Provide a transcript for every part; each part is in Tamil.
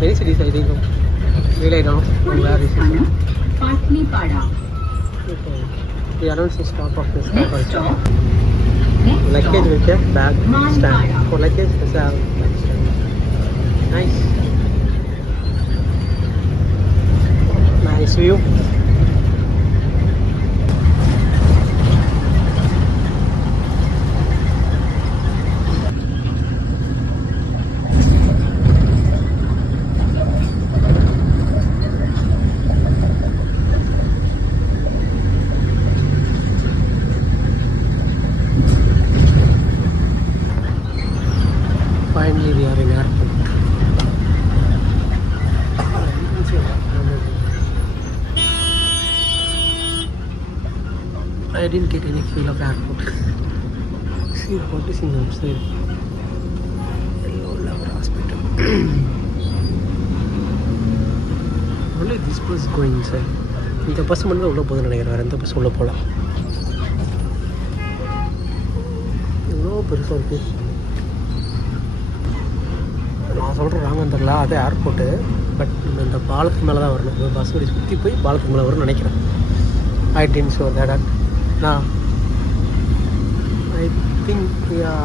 Many cities I think. Really I don't know where this is. Okay. The announced the stop of this stop also. Luggage with a bag stand. For luggage there's a bag stand. Nice. Nice view. Finally we are in airport. I didn't get any feel of airport. See what is in outside. Hello Lover Hospital. Only this bus going inside. இந்த பஸ் மட்டும் தான் உள்ளே போகுதுன்னு நினைக்கிறேன். வேறு எந்த பஸ் உள்ளே போகலாம். எவ்வளோ பெருசாக இருக்குது. நான் சொல்கிறேன் ராங்க தெரியல, அது ஏர்போர்ட்டு. பட் நம்ம இந்த பாலத்துக்கு மேலே தான் வரணும். பஸ் ஓடி சுற்றி போய் பாலத்துக்கு மேலே வரும்னு நினைக்கிறேன். ஐ டென்ட் ஷோ தேட் நான் ஐ திங்க் யா.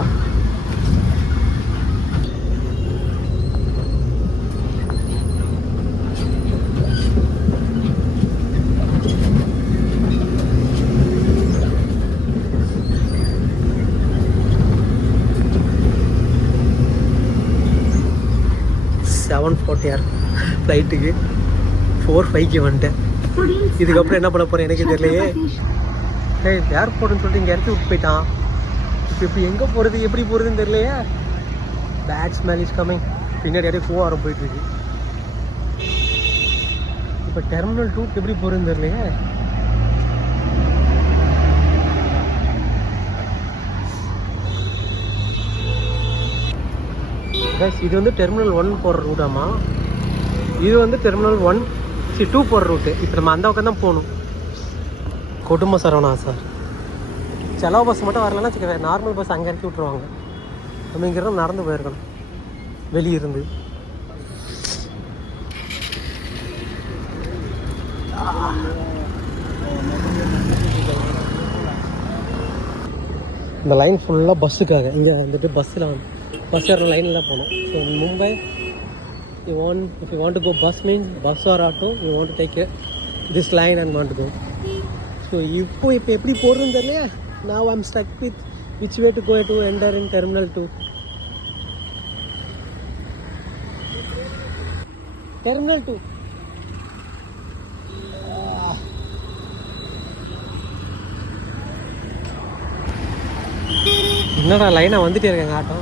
$740 ஃப்ளைட்டுக்கு 4:05 வந்துட்டேன். இதுக்கப்புறம் என்ன பண்ண போகிறேன் எனக்கு தெரியலையே. ஏர்போர்ட்னு சொல்லிட்டு இங்கே இறக்கி விட்டு போயிட்டான். இப்போ எங்கே போகிறது எப்படி போகிறதுன்னு தெரியலையே. Bad smell is coming. பின்னாடி அப்படியே போவாரம் போயிட்டுருக்கு. இப்போ டெர்மினல் 2 எப்படி போகிறதுன்னு தெரியலையே. இது வந்து டெர்மினல் 1 போகிற ரூட்டாமா. இது வந்து டெர்மினல் 2 போகிற ரூட்டு. இப்போ நம்ம அந்த பக்கம் தான் போகணும். குடும்ப சரவணா சார். செலவு பஸ் மட்டும் வரலன்னா வச்சுக்க, நார்மல் பஸ் அங்கே இறக்கி விட்ருவாங்க. நம்ம இங்கே நடந்து போயிருக்கணும் வெளியிருந்து. இந்த லைன் ஃபுல்லாக பஸ்ஸுக்காக. இங்கே வந்துட்டு பஸ்ஸில் பஸ் ஏற லைனில் போகணும். So Mumbai if you want to go bus means bus or auto, you want to take this line and want to go. So இப்போ எப்படி போகிறதுன்னு தெரியலையா. Now I'm stuck with which way to go to enter in terminal 2. Terminal 2. என்னடா லைனாக வந்துட்டே இருக்காங்க ஆட்டோ.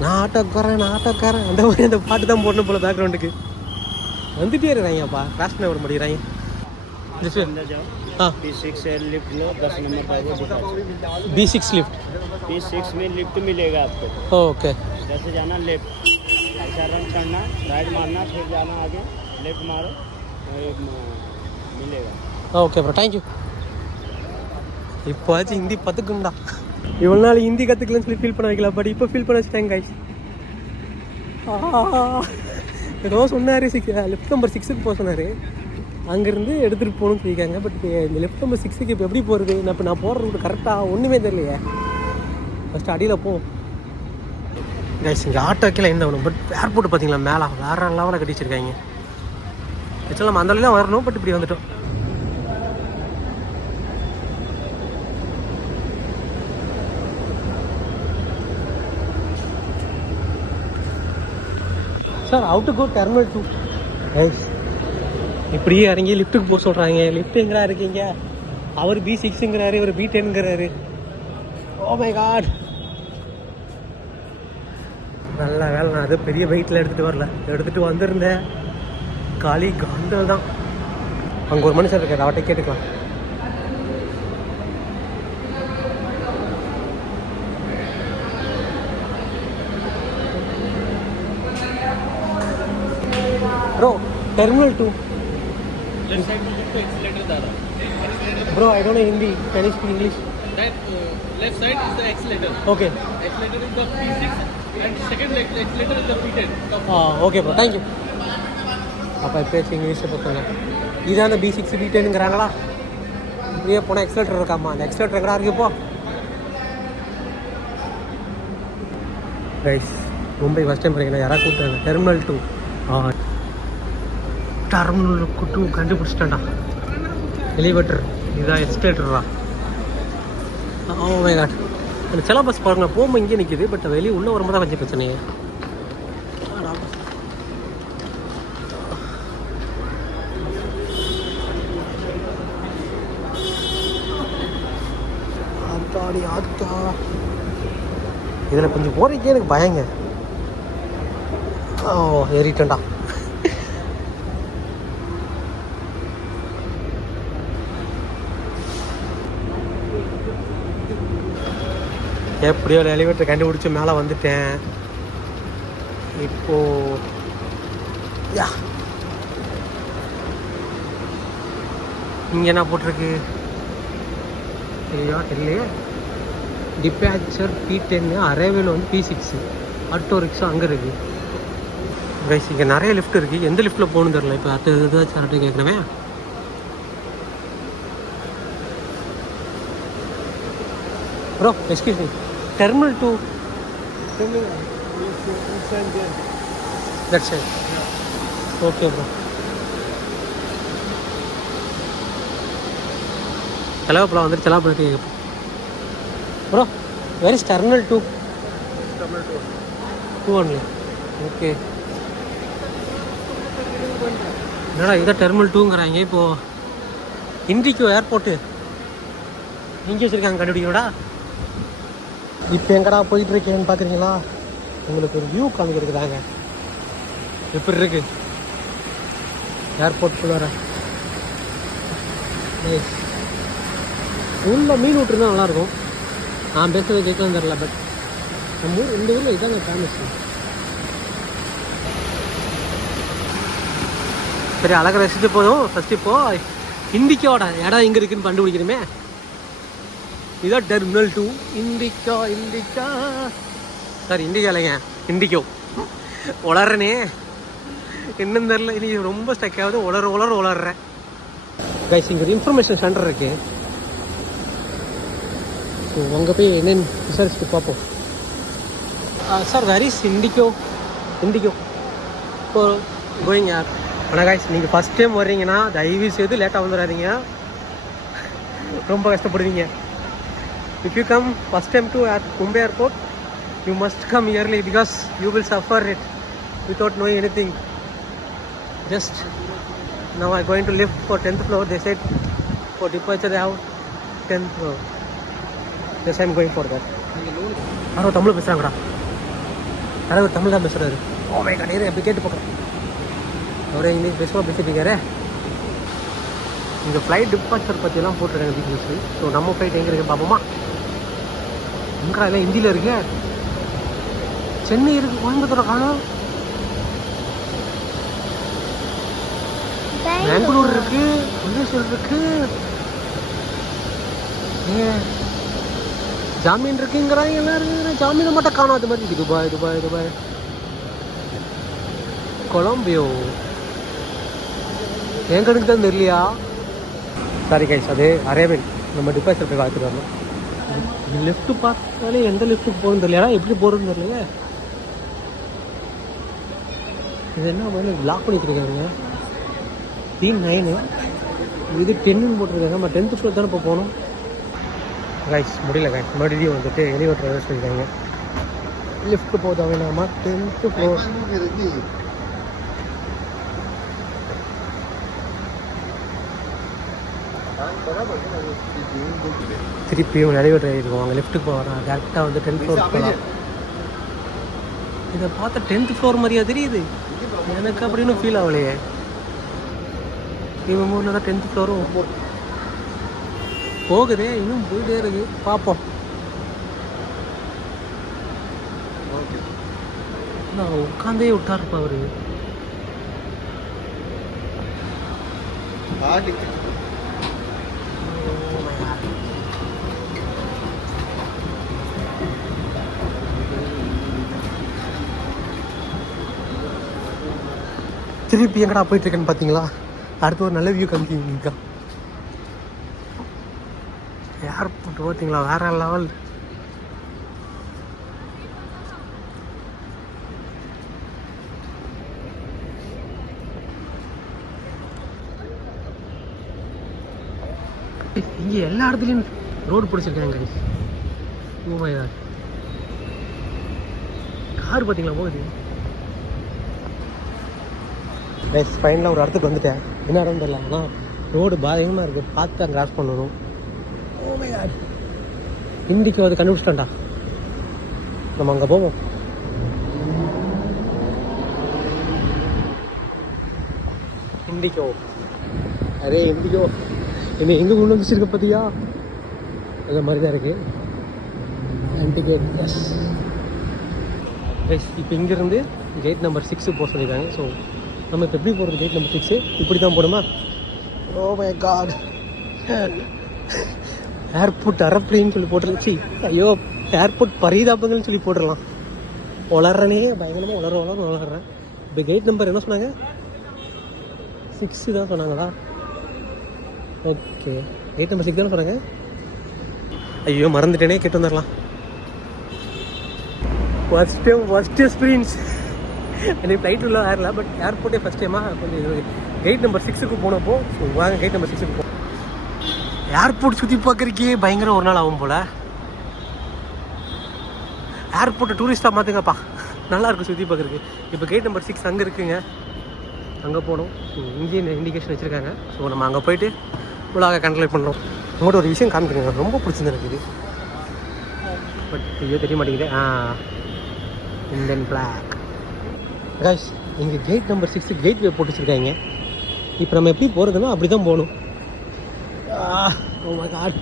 நான் ஆட்டோக்காரன் அந்த மாதிரி அந்த பாட்டு தான் போடணும் போல பேக்ரவுண்டுக்கு. வந்துட்டே இருக்கிறாங்கப்பா. கிராஸ் பண்ண வர மாட்டேங்கிறாங்க. B6 lift. B6 में लिफ्ट मिलेगा आपको. ओके. जैसे जाना लेफ्ट, ऐसा रन करना, राइट मारना, फिर जाना आगे, लेफ्ट मारो, मिलेगा. Okay bro, thank you. இப்போவாச்சும் ஹிந்தி பத்துக்குண்டா. இவ்வளோ நாள் ஹிந்தி கற்றுக்கலன்னு சொல்லி ஃபீல் பண்ண வைக்கல. பட் இப்போ ஃபீல் பண்ண வச்சுட்டாங்க கைஸ். ஏதோ சொன்னார், லெஃப்ட் நம்பர் 6க்கு போக சொன்னார். அங்கேருந்து எடுத்துகிட்டு போகணும்னு சொல்லியிருக்காங்க. பட் இந்த லெஃப்ட் நம்பர் 6க்கு இப்போ எப்படி போகிறது? நான் போகிற ரூட்டு கரெக்டாக ஒன்றுமே தெரியலையே. ஃபஸ்ட்டு அடியில் போ கைஸ். இங்கே ஆட்டோக்கெல்லாம் என்ன ஆகணும். பட் ஏர்போர்ட்டு பார்த்தீங்களா மேலே வேறு லெவலில் கட்டி வச்சுருக்காங்க. ஆக்சுவலாக நம்ம அந்த வழி தான் வரணும். பட் இப்படி வந்துட்டோம். Sir how to go terminal 2. Guys இப்படியே இறங்கி லிஃப்ட்டுக்கு போக சொல்கிறாங்க. லிஃப்ட் எங்கடா இருக்கீங்க? அவர் B6ங்கிறாரு, இவர் B10ங்கிறாரு. ஓ மை காட். நல்ல வேலை நான் அது பெரிய வெயிட்டில் எடுத்துகிட்டு வரல. எடுத்துகிட்டு வந்திருந்தேன். காலி காண்டல் தான். அங்கே ஒரு மனுஷன் இருக்கார், அவட்டை கேட்டுக்கலாம். Bro, terminal 2. Left side में देखो accelerator जा रहा है. Bro, I don't know Hindi. Can you speak English? That left side is the accelerator. Okay. Accelerator is the P6. Okay bro, thank you. அப்போ பேசி இங்கிலீஷில் பார்த்தாங்க. இதான் அந்த B6 B10ங்கிறாங்களா? இப்படியே போனால் எக்ஸலேட்டர் இருக்காமா, அந்த எக்ஸலேட்டர் எங்கடா இருக்கு இப்போ? கைஸ், மும்பை ஃபஸ்ட் டைம் போகிறீங்களா? யாராவது கூப்பிட்டாங்க டெர்மினல் 2. டெர்மினல் 2 கண்டுபிடிச்சிட்டேன்டா. எலிவேட்டர் இதுதான், எக்ஸ்கலேட்டரா? ஓ மை காட். அந்த சில பஸ் பாருங்க, போகும்போது இங்கே நிற்கிது, பட் வெளியே உள்ளே வரும்போது தான் கொஞ்சம் பிரச்சனையே. ஆத்தாடி ஆத்தா, இதில் கொஞ்சம் போகிறதுக்கே எனக்கு பயங்க. ஓ, ஏறிட்டேன்டா. எப்படியோ ஒரு எலிவேட்டர் கண்டுபிடிச்சி மேலே வந்துட்டேன். இப்போது யா, இங்கே என்ன போட்டிருக்கு? ஐயா இல்லையே. டிபேச்சர் P10, அரைவேல் வந்து P6, ஆட்டோ ரிக்ஷா அங்கே இருக்குது. கைஸ், இங்கே நிறைய லிஃப்ட் இருக்குது. எந்த லிஃப்ட்டில் போகணுன்னு தெரில. இப்போ அடுத்த இதுதான் சார்ட்டு கேட்குறவே. Bro excuse me, terminal 2. That's it. Okay bro. செலவுப்பெல்லாம் வந்துட்டு செலவு கேட்கும். Bro where is terminal 2? 2 only. Okay. என்னடா இதான் டெர்மினல் 2ங்கிறாங்க. இப்போது இண்டிகோ ஏர்போர்ட்டு இங்கே வச்சுருக்காங்க, கண்டுபிடிக்கணும்டா. இப்போ எங்கடா போயிட்டுருக்கேன்னு பார்க்குறீங்களா? உங்களுக்கு ஒரு வியூ காமிக்கிறதுதாங்க. எப்படி இருக்கு ஏர்போர்ட்டுக்குள்ளார? உள்ள மீன் விட்டுருந்தா நல்லாயிருக்கும். நான் பேசுறது கேட்கலாம் தெரில, பட் நம்ம ஊர் இந்த ஊரில் இதாங்க ஃபேமஸ். சரி, அழகாக ரசிச்சுட்டு போதும். ஃபஸ்ட்டு இப்போது இண்டிக்கோட இடம் எங்கே இருக்குதுன்னு கண்டுபிடிக்கணுமே. இதான் டெர்மினல் 2. இண்டிகா சாரி, இண்டிகா இல்லைங்க, இண்டிகோ. உளறனே என்னன்னு தெரில. இனி ரொம்ப ஸ்டக் ஆகுது. உளறேன். கைஸ், இங்கே ஒரு இன்ஃபர்மேஷன் சென்டர் இருக்குது. ஸோ அங்கே போய் என்னென்னு விசாரிச்சுட்டு பார்ப்போம். Sir, where is IndiGo? இப்போ கோயிங் ஆர். ஆனால் கைஸ், நீங்கள் ஃபஸ்ட் டைம் வர்றீங்கன்னா தயவு செய்து லேட்டாக வந்துடாதீங்க, ரொம்ப கஷ்டப்படுவீங்க. If you come first time to Mumbai airport, you must come early because you will suffer it without knowing anything. Just now I'm going to lift for 10th floor. They said for departure they have 10th floor. Yes, I'm going for that. யாரோ தமிழ் பேசுகிறாங்கடா. யாரோ ஒரு தமிழ் தான் பேசுகிறாரு. ஓ மை காட், எப்படி கேட்டு பார்க்குறேன். அவரே இங்கிலீஷ் பேசிட்டு இருக்காரு. இங்கே ஃப்ளைட் டிபார்ச்சர் பற்றியெல்லாம் போட்டிருக்காங்க டீட்டெயில்ஸு. ஸோ நம்ம ஃப்ளைட் எங்கே இருக்குது பார்ப்போமா? எங்கடா எல்லாம் ஹிந்தியில் இருக்கு. சென்னை இருக்குது, கோயம்புத்தூரை காணும். பெங்களூர் இருக்குது, புவனேஸ்வர் இருக்குது, ஜாமீன் இருக்குங்கிறாங்க. எல்லாம் இருக்குது, ஜாமீனை மட்டும் காணும். அது மாதிரி இருக்குது. துபாய் கொலம்பியோ என் கணக்கு தான் தெரியலையா? சாரி கைஸ், அது அரேபியன். நம்ம டிபார்ச்சர் போய் பார்த்துட்டு வரணும். லிஃப்ட்டு பார்த்தாலே எந்த லிஃப்ட்டுக்கு போகணுன்னு தெரியலையா? எப்படி போகிறதுன்னு தெரியலையே. இது என்ன மாதிரி லாக் பண்ணிட்டு இருக்காங்க. T9 இது 10ன்னு போட்டிருக்காங்க. நம்ம 10th ஃப்ளோர் தானே இப்போ போகணும். கைஸ் முடியல கைஸ், மறுபடியும் வந்துட்டு எலிவேட்டர் யூஸ் பண்ணியிருக்காங்க. லிஃப்ட்டு போதாவே நாம 10th ஃப்ளோர். திருப்பியும் எலிவேட்டர் இருக்கும். அங்கே லிஃப்ட்டுக்கு போகிறோம். கரெக்டாக வந்து 10th ஃப்ளோர் போகலாம். இதை பார்த்தா 10th ஃப்ளோர் மாதிரியா தெரியுது எனக்கு, அப்படின்னு ஃபீல் ஆகலையே. இவங்க ஊரில் தான் 10th ஃப்ளோரும் போகுதே, இன்னும் போயிட்டே இருக்கு. பார்ப்போம். நான் உட்காந்தே விட்டாருப்பா அவரு. திருப்பி எங்கடா போயிட்டுருக்கேன்னு பார்த்தீங்களா? அடுத்து ஒரு நல்ல வியூ காமிக்கிங்கக்கா. ஏர்போர்ட் பார்த்தீங்களா, வேற லெவல். இங்கே எல்லா இடத்துலையும் ரோடு பிடிச்சிருக்காங்க. ஓ மை காட், கார் பார்த்தீங்களா போகுது. ஃபைனலாக ஒரு இடத்துக்கு வந்துட்டேன். என்ன இடம் தெரியல, ஆனால் ரோடு பாதகமாக இருக்குது. பார்த்து தான் கிராஸ் பண்ணணும். ஓ மை காட், இண்டிக்கு வந்து கண்டுபிடிச்சிட்டோம்டா. நம்ம அங்கே போவோம். இண்டிகோ, அரே இண்டிகோ என்ன எங்கே கொண்டு வந்துச்சிருக்க பார்த்தியா? அந்த மாதிரி தான் இருக்குது. ஆன்டிகேட் எஸ் எஸ். இப்போ இங்கேருந்து கேட் நம்பர் 6 போக சொல்லியிருக்காங்க. ஸோ நம்ம இப்போ எப்படி போகிறது? கேட் நம்பர் 6 இப்படி தான் போடுமா? ஓ மை காட், ஏர்போர்ட் அரப்ளைன்னு சொல்லி போட்டுருச்சு. ஐயோ, ஏர்போர்ட் பரிதாபங்கள்னு சொல்லி போட்டுடலாம். வளர்றனே பயங்கரமாக வளர்றேன். இப்போ கேட் நம்பர் என்ன சொன்னாங்க? 6 தான் சொன்னாங்களா? ஓகே, கேட் நம்பர் 6 தானே சொன்னாங்க. ஐயோ மறந்துட்டேனே, கேட்டு வந்துடலாம். First experience. எனக்கு ஃப்ளைட் உள்ள ஏறல, பட் ஏர்போர்ட்டே ஃபஸ்ட் டைமாக கொஞ்சம் கேட் நம்பர் 6க்கு போனப்போ. ஸோ வாங்க கேட் நம்பர் 6க்கு போ. ஏர்போர்ட் சுற்றி பார்க்குறக்கே பயங்கர ஒரு நாள் ஆகும் போல். ஏர்போர்ட்டை டூரிஸ்ட்டாக மாற்றுங்கப்பா, நல்லாயிருக்கும் சுற்றி பார்க்குறக்கு. இப்போ கேட் நம்பர் 6 அங்கே இருக்குங்க, அங்கே போகணும். இந்தியன் இண்டிகேஷன் வச்சுருக்காங்க. ஸோ நம்ம அங்கே போயிட்டு உலக கண்ட்ரோல் பண்ணுறோம். உங்கள்கிட்ட ஒரு விஷயம் காமிக்கிறேங்க, ரொம்ப பிடிச்சிருந்து எனக்கு இது. பட் ஐயோ தெரிய மாட்டேங்குது. Indian flag guys. இங்கே கேட் நம்பர் 6 கேட் வே போட்டு வச்சுருக்காங்க. இப்போ நம்ம எப்படி போகிறதுன்னா அப்படி தான் போகணும். ஓ மை காட்,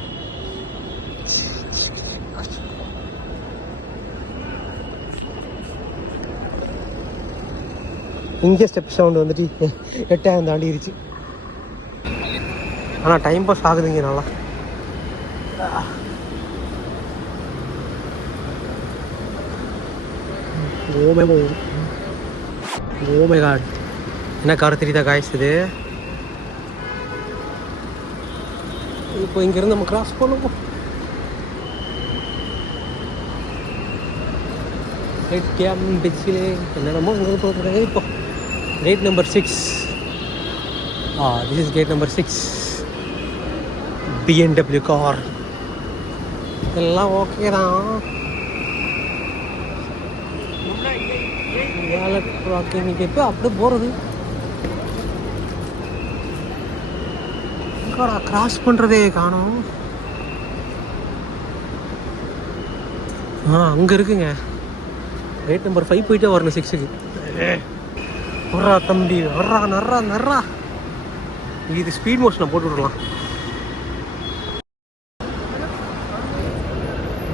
இங்கே ஸ்டெப் சவுண்டு வந்துட்டு 8000 தாண்டிடுச்சு. ஆனால் டைம் பாஸ் ஆகுதுங்க நல்லா. ஓ மை காட், என்ன கார் தெரியுதா காய்ஸ் இது? இப்போ இங்கேருந்து நம்ம கிராஸ் பண்ணுவோம். ரைட் கேம் பிச்சிலே என்னென்னமோ உங்களுக்கு போட்டுருக்காங்க. இப்போ gate number 6. This is gate number 6. BMW car எல்லாம் ஓகே தான். இப்போ அப்படியே போகிறது கிராஸ் பண்ணுறதே காணோம். அங்கே இருக்குங்க கேட் நம்பர் 5 போயிட்டே வரணும் 6க்கு. வர்றா தம்பி, வர்றா நர்றா. இது ஸ்பீட் மோஷனை போட்டு விடலாம்.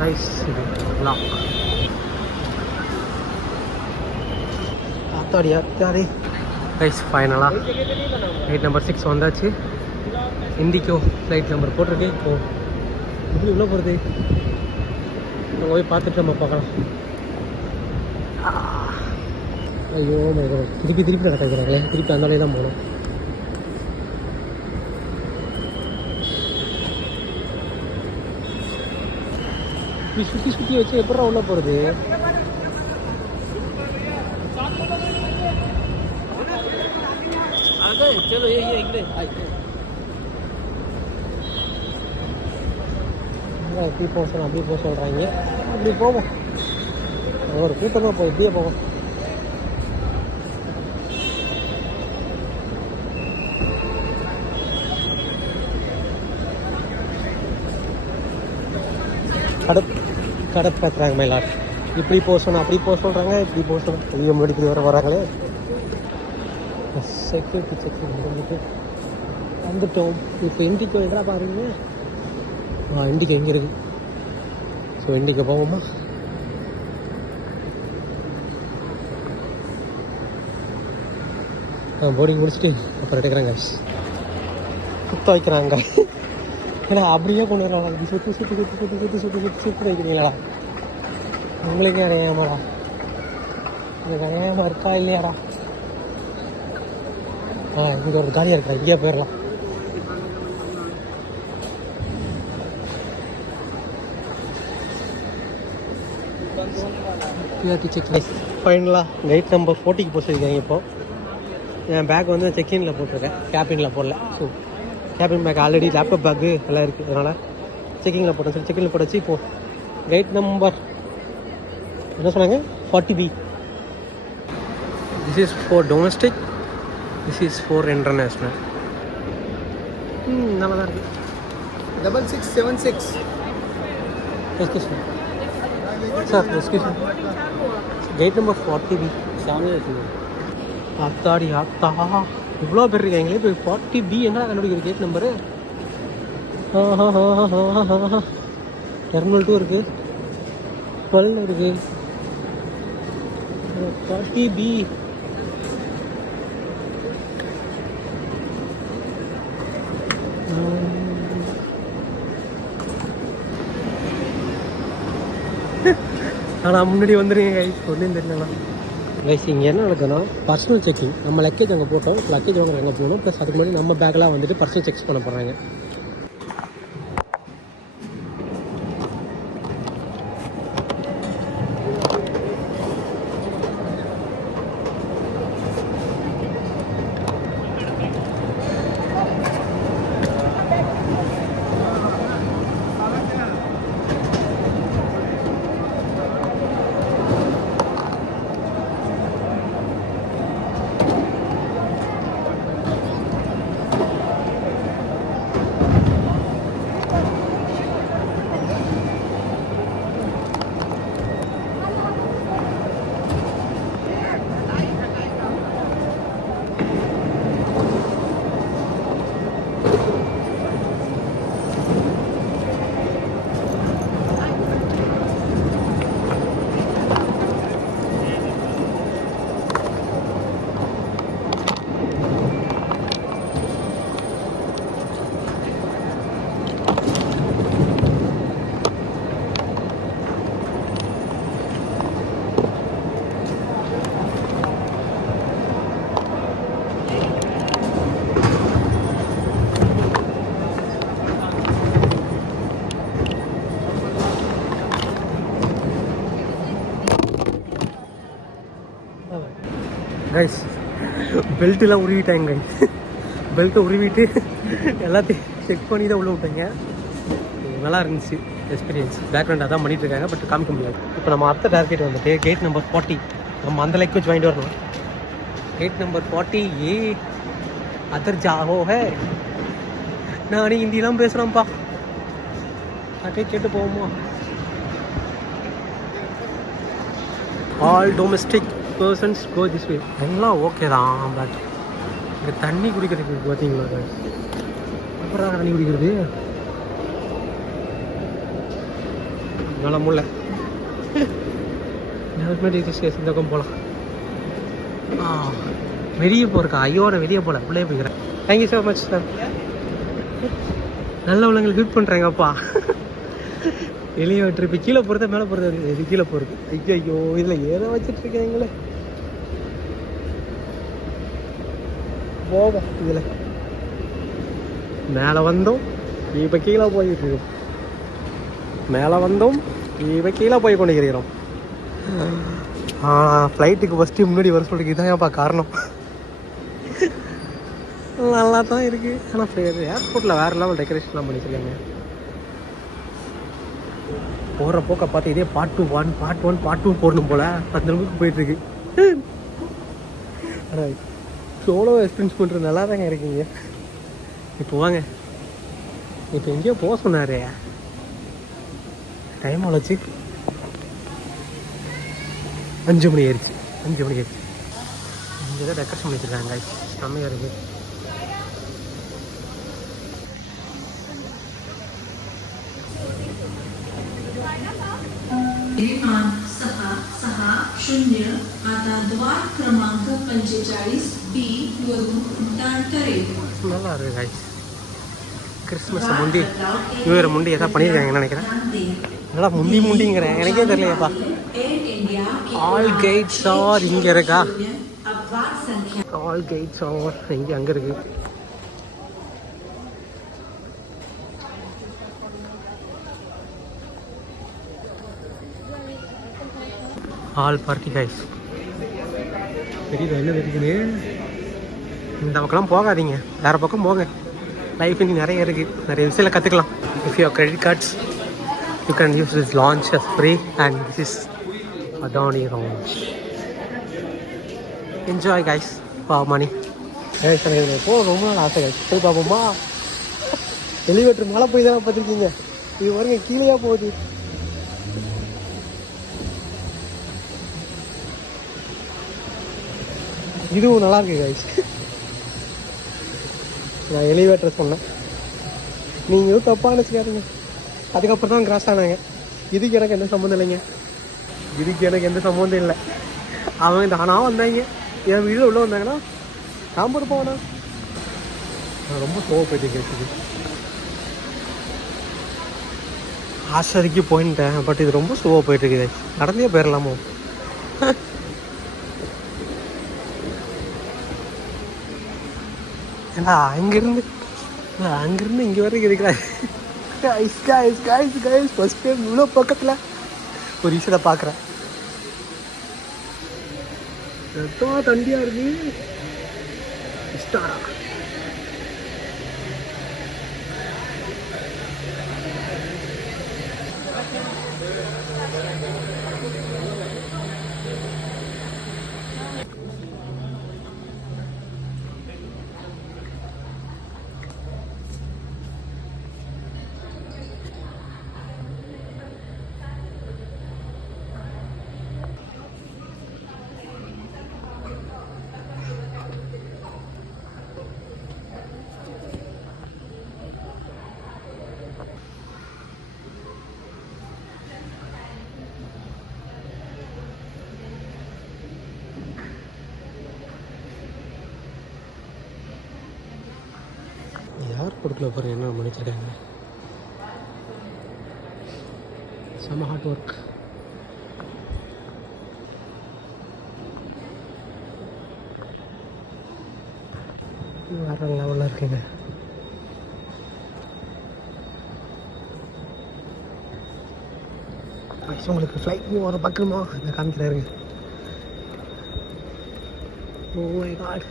நைஸ். இது லாக் ஆத்தாடி ரைஸ். ஃபைனலாக கேட் நம்பர் 6 வந்தாச்சு. இண்டிகோ ஃப்ளைட் நம்பர் போட்டிருக்கு. இப்போது எப்படி உள்ளே போகிறது நம்ம போய் பார்த்துட்டு நம்ம பார்க்கலாம். ஐயோ திருப்பி நடக்கிறாங்களே. திருப்பி அந்த தான் போகணும். இப்படி சுற்றி வச்சு எப்படா உள்ளே போகிறது? चलो ये இப்படி போக சொல்ல அப்படி போக சொல்கிறாங்க. அப்படி போவோம், ஒரு கூட்டமாக போய் இப்படியே போவோம். கடத் பேசுகிறாங்க மயிலாட். இப்படி போக சொன்னால் அப்படி போக சொல்கிறாங்க, இப்படி போக சொன்னால் பெரிய முன்னாடி இப்படி வராங்களே. செக்யூரிட்டி செக் வந்துட்டோம். இப்போ இண்டிகோ எங்கடா பாருங்க. இண்டிகோ எங்கே இருக்குது? ஸோ இண்டிகோ போவோமா? போர்டிங் முடிச்சுட்டு அப்புறம் எடுக்கிறாங்க, சுத்த வைக்கிறாங்க. ஏன்னா அப்படியே கொண்டு வர்றாங்க. சுற்றி வைக்கிறீங்களா? உங்களுக்கு அடையாமடா, உங்களுக்கு அடையாமல் இருக்கா இல்லையாடா? இங்கே ஒரு காலியாக இருக்கா, இங்கேயே போயிடலாம். ஃபைனலாக கைட் நம்பர் 40க்கு போக சொல்லியிருக்காங்க. இப்போது என் பேக் வந்து செக்இனில் போட்டிருக்கேன், கேபினில் போடல. So cabin bag already laptop bag எல்லாம் இருக்குது, அதனால் செக்கிங்கில் போட்டேன். சரி, செக்கிங்கில் போட்டாச்சு. இப்போது கைட் நம்பர் என்ன சொன்னாங்க, 40B. This is for domestic, this is for international. நல்லா தான் இருக்குது. 6676. Excuse me sir, excuse me. Gate number 40B. அத்தாடி அத்தா, இவ்வளோ பேர் இருக்காங்களே. இப்போ 40B என்ன கண்டுபிடிக்கிற கேட் நம்பரு? டெர்மினல் 2 இருக்குது, 12 இருக்குது, 40B. ஆனால் முன்னாடி வந்துடுங்க கைஸ், ஒன்றும் தெரியல கைஸ். இங்கே என்ன நடக்குதுன்னா பர்சனல் செக்கிங். நம்ம லக்கேஜ் அங்கே போட்டோம், லக்கேஜ் வாங்க அங்கே போகணும். ப்ளஸ் அதுக்கு முன்னாடி நம்ம பேக்கெலாம் வந்துட்டு பர்சனல் செக்ஸ் பண்ண போகிறாங்க. கைஸ் பெல்ட்டெலாம் உருவிட்டாங்க கைஸ். பெல்ட்டை உருவிட்டு எல்லாத்தையும் செக் பண்ணி தான் உள்ளே விட்டாங்க. நல்லா இருந்துச்சு எக்ஸ்பீரியன்ஸ். பேக்ரவுண்ட் அதான் பண்ணிகிட்டு இருக்காங்க, பட் காமிக்க முடியாது. இப்போ நம்ம அடுத்த டார்கெட் வந்துட்டு கேட் நம்பர் 40. நம்ம அந்த லைக் வச்சு வாங்கிட்டு வரணும். கேட் நம்பர் 40 ஏ அதர் ஜாஹோ ஹே. நானே ஹிந்திலாம் பேசுகிறேன்ப்பா, அப்படியே கேட்டு போவோமா. All domestic persons go this way. எல்லாம் ஓகே தான், பட் இங்கே தண்ணி குடிக்கிறதுக்கு பார்த்தீங்களா, அப்புறம் தண்ணி குடிக்கிறது நல்லா முடியல. ஸ்டேஷன் பக்கம் போகலாம். வெளியே போகிறக்கா, ஐயோட வெளியே போகல, உள்ளே போய்க்கிறேன். Thank you so much sir. நல்ல உள்ளவங்களுக்கு ஹெல்ப் பண்ணுறாங்கப்பா. வெளியே விட்டுருப்பி கீழே போகிறத மேலே போகிறது, எது கீழே போகிறது. ஐயோ இதில் ஏதோ வச்சுட்ருக்கீங்களே. போவோம் இதில் மேலே வந்தோம், இப்போ கீழே போயிட்டு இருக்கோம். மேலே வந்தோம், இப்போ கீழே போய் கொண்டு இருக்கிறோம். ஃப்ளைட்டுக்கு ஃபஸ்ட்டு முன்னாடி வர சொல்லிருக்கு, இதான் ஏன்ப்பா காரணம். நல்லா தான் இருக்குது. ஆனால் ஏர்போர்ட்டில் வேறு லெவல் டெக்கரேஷன்லாம் பண்ணிச்சிருக்காங்க. போகிற போக்க பார்த்து இதே பார்ட் 2 போடணும் போல், அந்த அளவுக்கு போயிட்டுருக்கு. ஆனால் சோலோ எக்ஸ்பீரியன்ஸ் பண்ணுறது நல்லா தாங்க இருக்கீங்க. இப்போ வாங்க, இப்போ எங்கேயோ போக சொன்னார், டைம் ஆச்சு. 5 மணி ஆயிடுச்சு. இங்கே தான் டெக்கரேஷன் பண்ணி வச்சுருக்காங்க, செம்மையாக இருக்குது. विमान 660 आता द्वार क्रमांक 45B वरून उड्डाण करेल. நல்லா இருக்குது गाइस. கிறிஸ்மஸ் முண்டி நியூ இயர் முண்டி ஏதாவது பண்ணியிருக்காங்கன்னு நினைக்கிறேன். நல்லா முண்டிங்கிறேன், எனக்கே தெரியலையாப்பா. ஆல் கேட்ஸ் ஆர் இங்கே இருக்கா. अपवाद संख्या ஆல் கேட்ஸ் ஆர் இங்கே அங்கே இருக்குது. All party guys. தெரியுது என்ன இருக்குது? இந்த பக்கம்லாம் போகாதீங்க, வேறு பக்கம் போங்க. லைஃப் இங்கே நிறைய இருக்குது, நிறைய விஷயம் கற்றுக்கலாம். If you credit cards you can use this lounge as free and this is Adani lounge. Enjoy guys, பா மணி கைஸ். எனக்கு போக ரொம்ப நாள் ஆசை கைஸ், போய் பார்ப்போமா? எலிவேட்டர் மழை போய் தானே பார்த்துருக்கீங்க, இது பாருங்க கீழேயா போகுது. இதுவும் நல்லா இருக்கு கைஸ். நான் எலிவேட்டர் சொன்னேன், நீங்கள் தப்பாக நினச்சிக்காதீங்க. அதுக்கப்புறம் தான் கிராஸ் ஆனாங்க. இதுக்கு எனக்கு எந்த சம்மந்தம் இல்லைங்க, இதுக்கு எனக்கு எந்த சம்மந்தம் இல்லை. அவங்க தானாக வந்தாங்க, என் வீட்டில் உள்ளே வந்தாங்கன்னா நான் இருப்பாங்கண்ணா. நான் ரொம்ப ஸ்லோவாக போயிட்டு கேட்குது. ஆசைக்கு போயிட்டேன், பட் இது ரொம்ப ஸ்லோவாக போயிட்டுருக்குது. நடந்தே போயிடலாமோ? ஏன்னா அங்கேருந்து இங்கே வரைக்கும் இருக்கிறாரு. ஃபஸ்ட் டைம் இவ்வளோ பக்கத்தில் ஒரு விஷயத்தை பார்க்குறேன். எத்தனை தண்டியாக இருக்கு. இஷ்டாரா யார் கொடுக்கல பாருங்க, என்ன பண்ணிச்சிருக்காங்க. செம்ம ஹார்ட் ஒர்க். வேற லெவலில் இருக்குங்க. உங்களுக்கு ஃப்ளைட் வர பக்கமா இந்த காமிக்கிறாருங்க. Oh my god.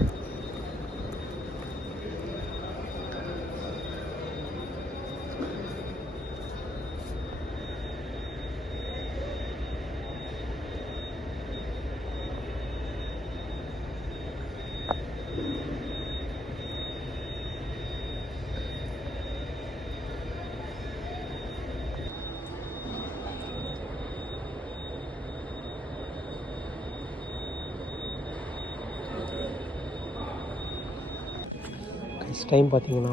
டைம் பார்த்தீங்கன்னா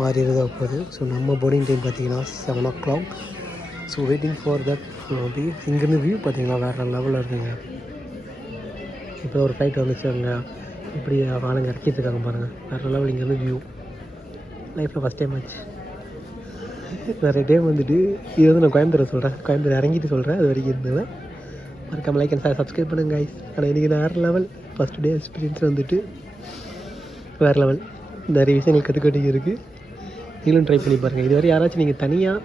வாரி இருதாக போகுது. ஸோ நம்ம போர்டிங் டைம் பார்த்தீங்கன்னா 7 o'clock. So waiting for that. இங்கேருந்து வியூ பார்த்தீங்கன்னா வேறு லெவலில் இருக்குங்க. இப்போ ஒரு ஃப்ளைட் வந்துச்சு, அங்கே இப்படி ஆளுங்க இறக்கிட்டு இருக்காங்க பாருங்கள், வேறு லெவல். இங்கேருந்து வியூ லைஃப்பில் ஃபஸ்ட் டைம் ஆச்சு. நிறைய டைம் வந்துட்டு இது வந்து நான் கோயம்புத்தூர் சொல்கிறேன், கோயம்புத்தூர் இறங்கிட்டு சொல்கிறேன். அது வரைக்கும் இருந்தேன். மறக்காம லைக் அண்ட் சப்ஸ்கிரைப் பண்ணுங்க கைஸ். ஆனால் இன்றைக்கி வேறு லெவல். ஃபஸ்ட் டே எக்ஸ்பீரியன்ஸ் வந்துட்டு வேறு லெவல். நிறைய விஷயங்கள் கற்றுக்கிட்டு இருக்குது. நீங்களும் ட்ரை பண்ணி பாருங்கள். இதுவரை யாராச்சும் நீங்கள் தனியாக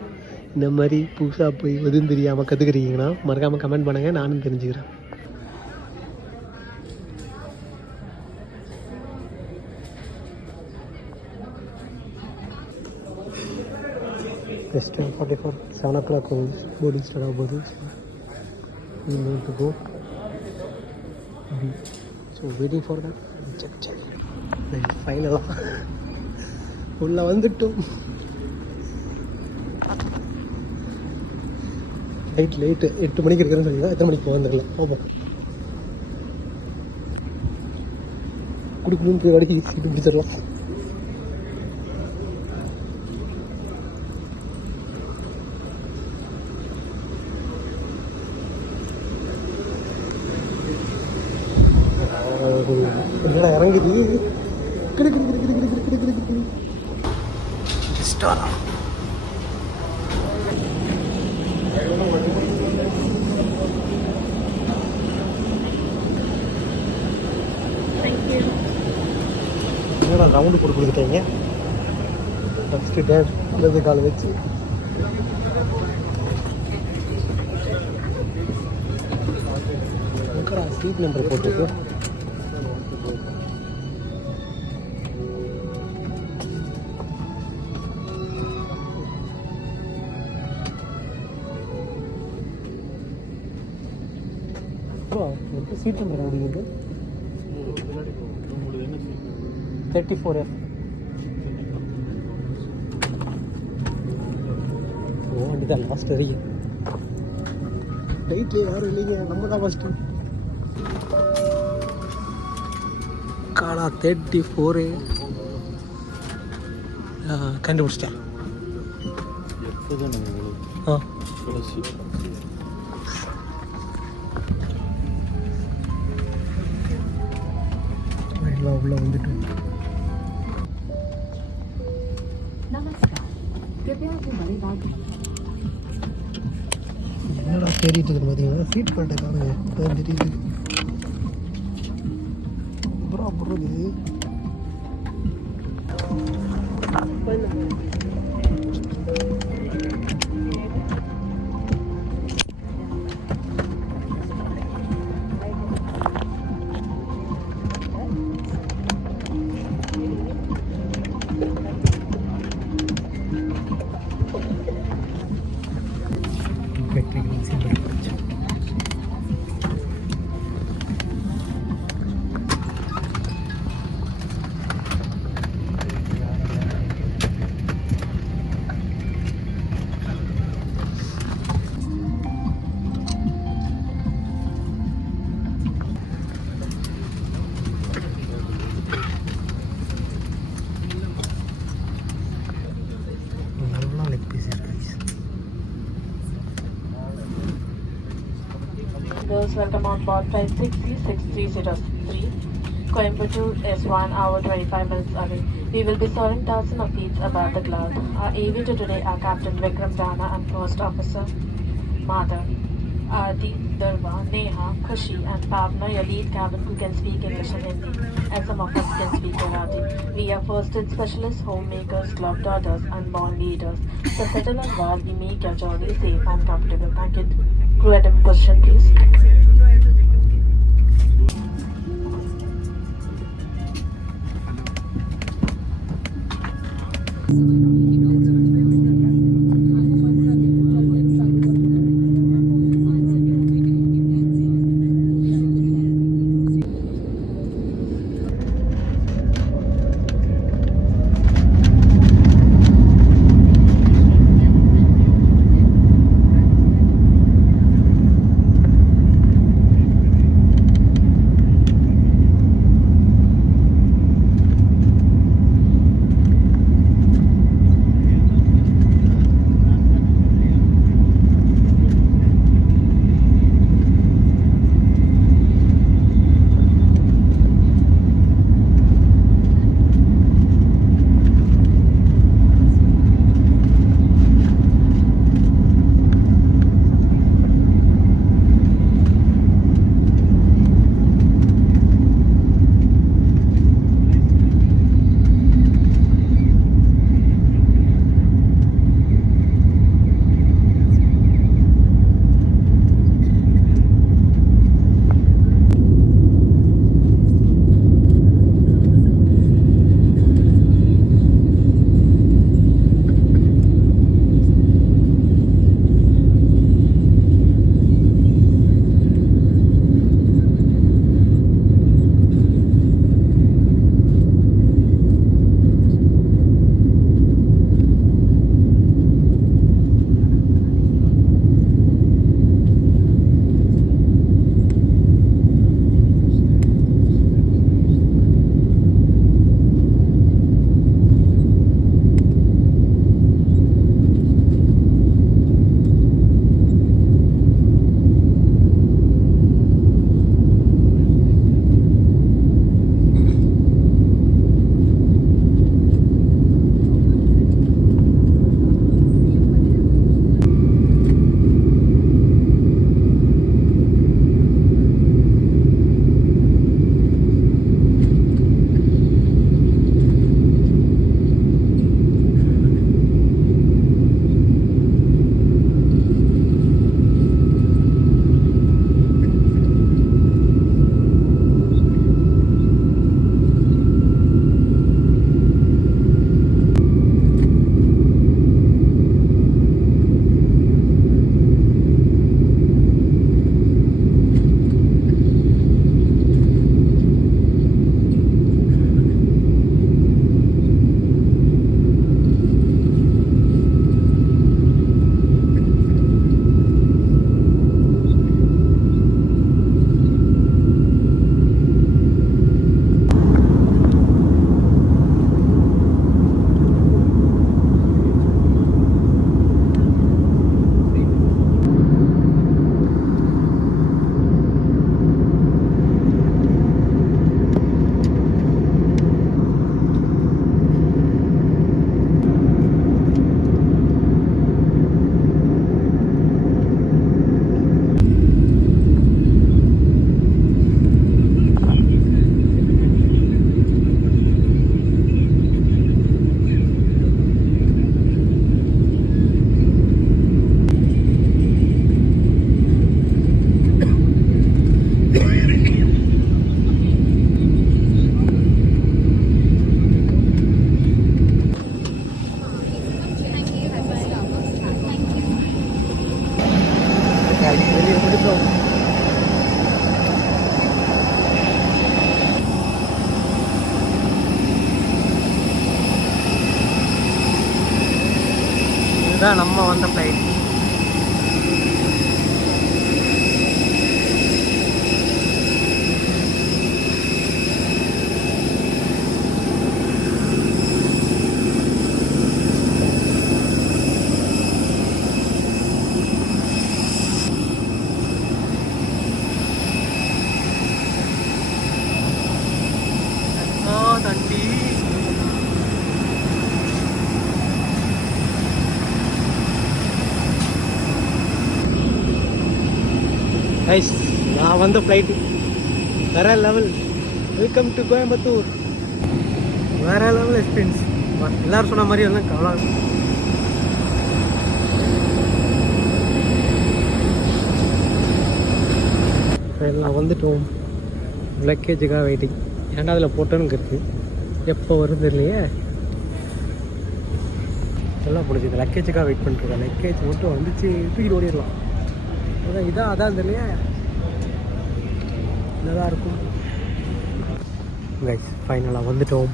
இந்த மாதிரி புதுசாக போய் எதுவும் தெரியாமல் கற்றுக்குறீங்கன்னா மறக்காமல் கமெண்ட் பண்ணுங்கள், நானும் தெரிஞ்சுக்கிறேன். Just 10:44, 7 o'clock boarding start ஆகும்போது we need to go. So waiting for that. Check. Then finally உள்ள வந்துட்டோம். லேட்டு 8 மணிக்கு இருக்கிறேன்னு சொல்லி எத்தனை மணிக்கு வந்துடல போவோம். குடுக்கணும் போய் வரைக்கும் சீட்டு பிடிச்சிடலாம். என்னடா இறங்குது. என்னடா ரவுண்டு போட்டு கொடுத்துட்டீங்க ஃபஸ்ட்டு டேட் இடது கால் வச்சு சீட் நம்பர் போட்டுருக்கு. சீட் நம்பர் முடியுது 34F. ஓ வண்டி தான் லாஸ்ட் வரைக்கும் ரைட்ல யாரும் இல்லைங்க, நம்ம தான் ஃபஸ்ட்டு. காலா 34 கண்டுபிடிச்சிட்டேன். ஆ எல்லாம் உள்ள வந்துட்டு என்னடா தேடிட்டு இருக்கு பார்த்தீங்கன்னா சீட் பெல்ட்டை காணுங்க, அதான் தெரியுது. அப்புறம் போடுறது நல்லா லெக் பீஸ் இருக்கு. Girls, welcome on board flight 606303. Coimbatore is 1 hour 25 minutes away. We will be serving thousands of feet above the cloud. Our aviator today are Captain Vikram Rana and First Officer Madhav. Aarti, Durva, Neha, Khushi and Pavna, your lead cabin crew can speak English and Hindi, and some of us can speak Marathi. We are first aid specialists, homemakers, club daughters and born leaders. So settle on board, we make your journey safe and comfortable. Thank you. Crew at position, please. வெளியே முடித்தோம். இதுதான் நம்ம வந்த ஃப்ளைட். தண்டி கைஸ், நான் வந்த ஃப்ளைட்டு வேற லெவல். Welcome to Coimbatore. வேற லெவல் எக்ஸ்பீரியன்ஸ். எல்லாரும் சொன்ன மாதிரி எல்லாம் கவலை. நான் வந்துட்டோம். லக்கேஜுக்காக வெயிட்டிங். ஏன்டா அதில் போட்டோன்னு இருக்குது, எப்போ வரும் தெரியலையே. எல்லாம் முடிஞ்சுது. லக்கேஜுக்காக வெயிட் பண்ணிட்டுருக்கேன். லக்கேஜ் மட்டும் வந்துச்சு, தூக்கிட்டு ஓடிடலாம். அதான் தெரியலையே, நல்லா இருக்கும். கைஸ், ஃபைனலாக வந்துட்டோம்.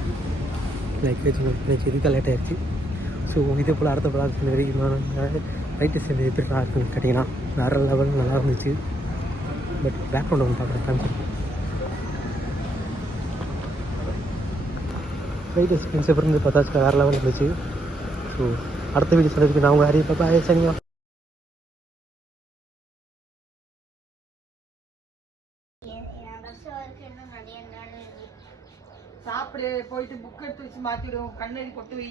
லக்கேஜ் இதுக்கு லேட் ஆகிடுச்சு. ஸோ இதே போல் அடுத்த ப்ளாக் வரைக்கும் நான் ரைட்டு சைடு எப்படி இருக்குன்னு கேட்டிங்கன்னா வேறு லெவல் நல்லா இருந்துச்சு. பட் பேக்ரவுண்ட் வந்து பார்க்குறேன். ரைட் எக்ஸ்பீரியன்ஸ் எப்படி இருந்து பார்த்தாச்சு, வேறு லெவல் இருந்துச்சு. ஸோ அடுத்த வீடியோ சொல்கிறதுக்கு நான் உங்கள் ஹரி பாப்பா சரிங்களா. சாப்பிடு, போயிட்டு புக் எடுத்து வச்சு மாத்திடும், கண்ணெறி கொட்டு வை.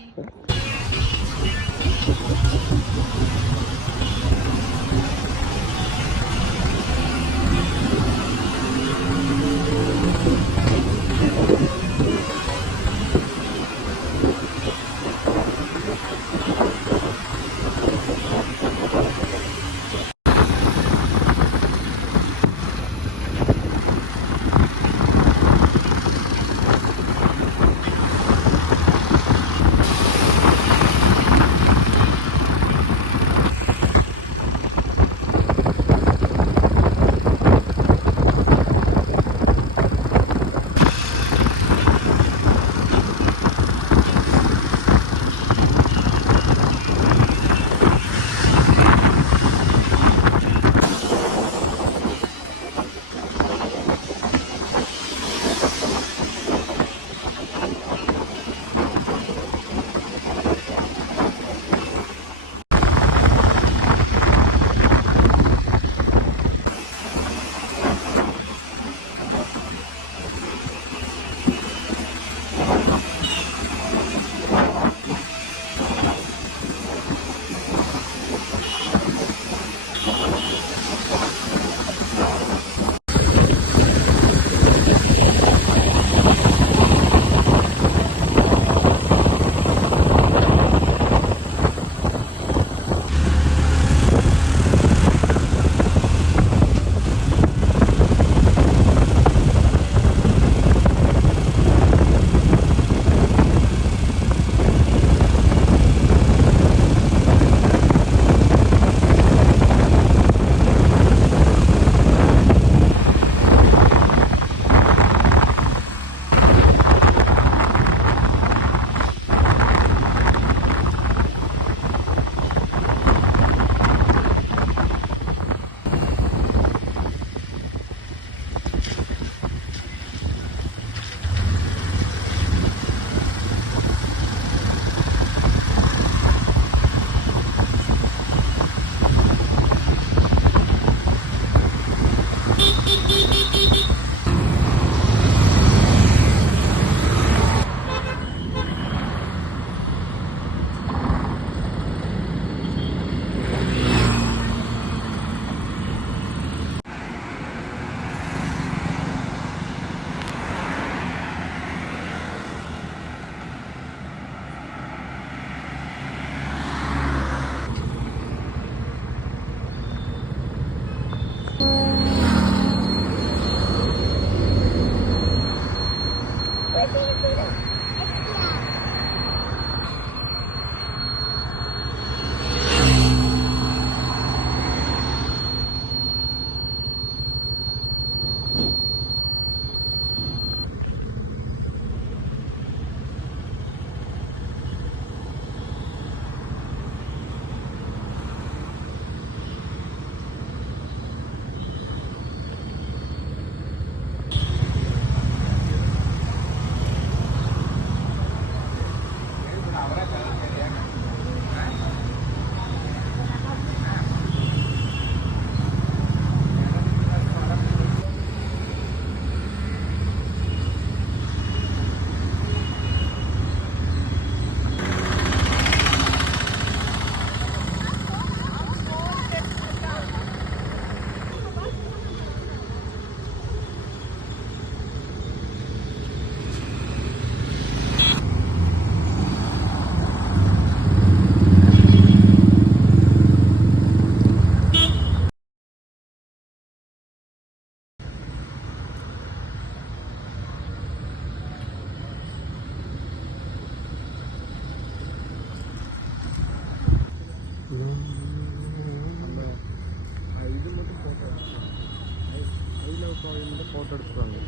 ஃபோட்டோ எடுத்துருவாங்க.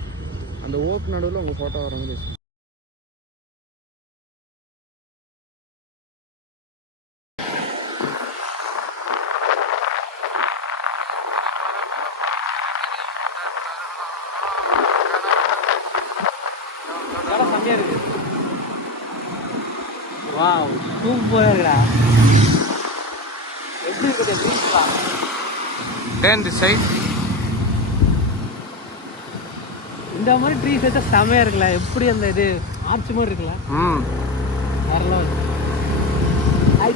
அந்த ஓப் நடுவில் உங்கள் ஃபோட்டோ வர மாதிரி செம்மையாக இருக்கு. வா சூப்பராக இருக்குடா. எப்படி இருக்குது ட்ரீஸ்லாம்? Tan this side. இந்த மாதிரி ட்ரீஸ் வச்சா செமையாக இருக்குல்ல. எப்படி அந்த இது ஆர்ச் மாதிரி இருக்குல்ல, வேற level.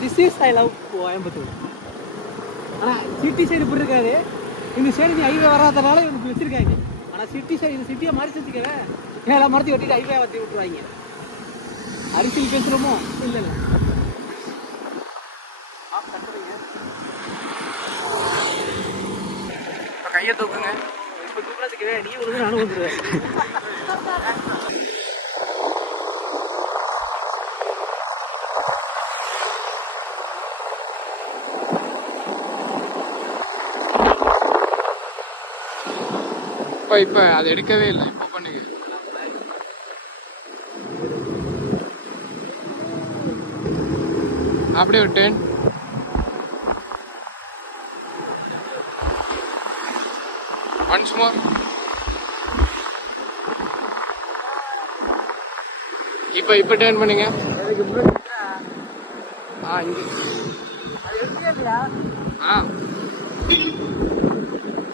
This is I love Coimbatore. ஆனால் சிட்டி சைடு இப்படி இருக்காது. இந்த சைடு நீ ஹைவே வராதனால இவனுக்கு வச்சிருக்காங்க. ஆனால் சிட்டி சைடு இந்த சிட்டியை மறைச்சு வச்சுக்கிறேன். எல்லாம் மரத்தி வெட்டிட்டு ஹைவே வத்தி விட்டுருவாங்க. அரிசியில் பேசுகிறோமோ? இல்லை இல்லை, கையை தூக்குங்க. இப்போ தூக்கிறதுக்கு நீ வந்து நானும் வந்துடுவேன். இப்போ அது எடுக்கவே இல்லை. இப்போ பண்ணுங்க. அப்படியே ஒரு 10. Once more. இப்போ டர்ன் பண்ணுங்க. இங்கே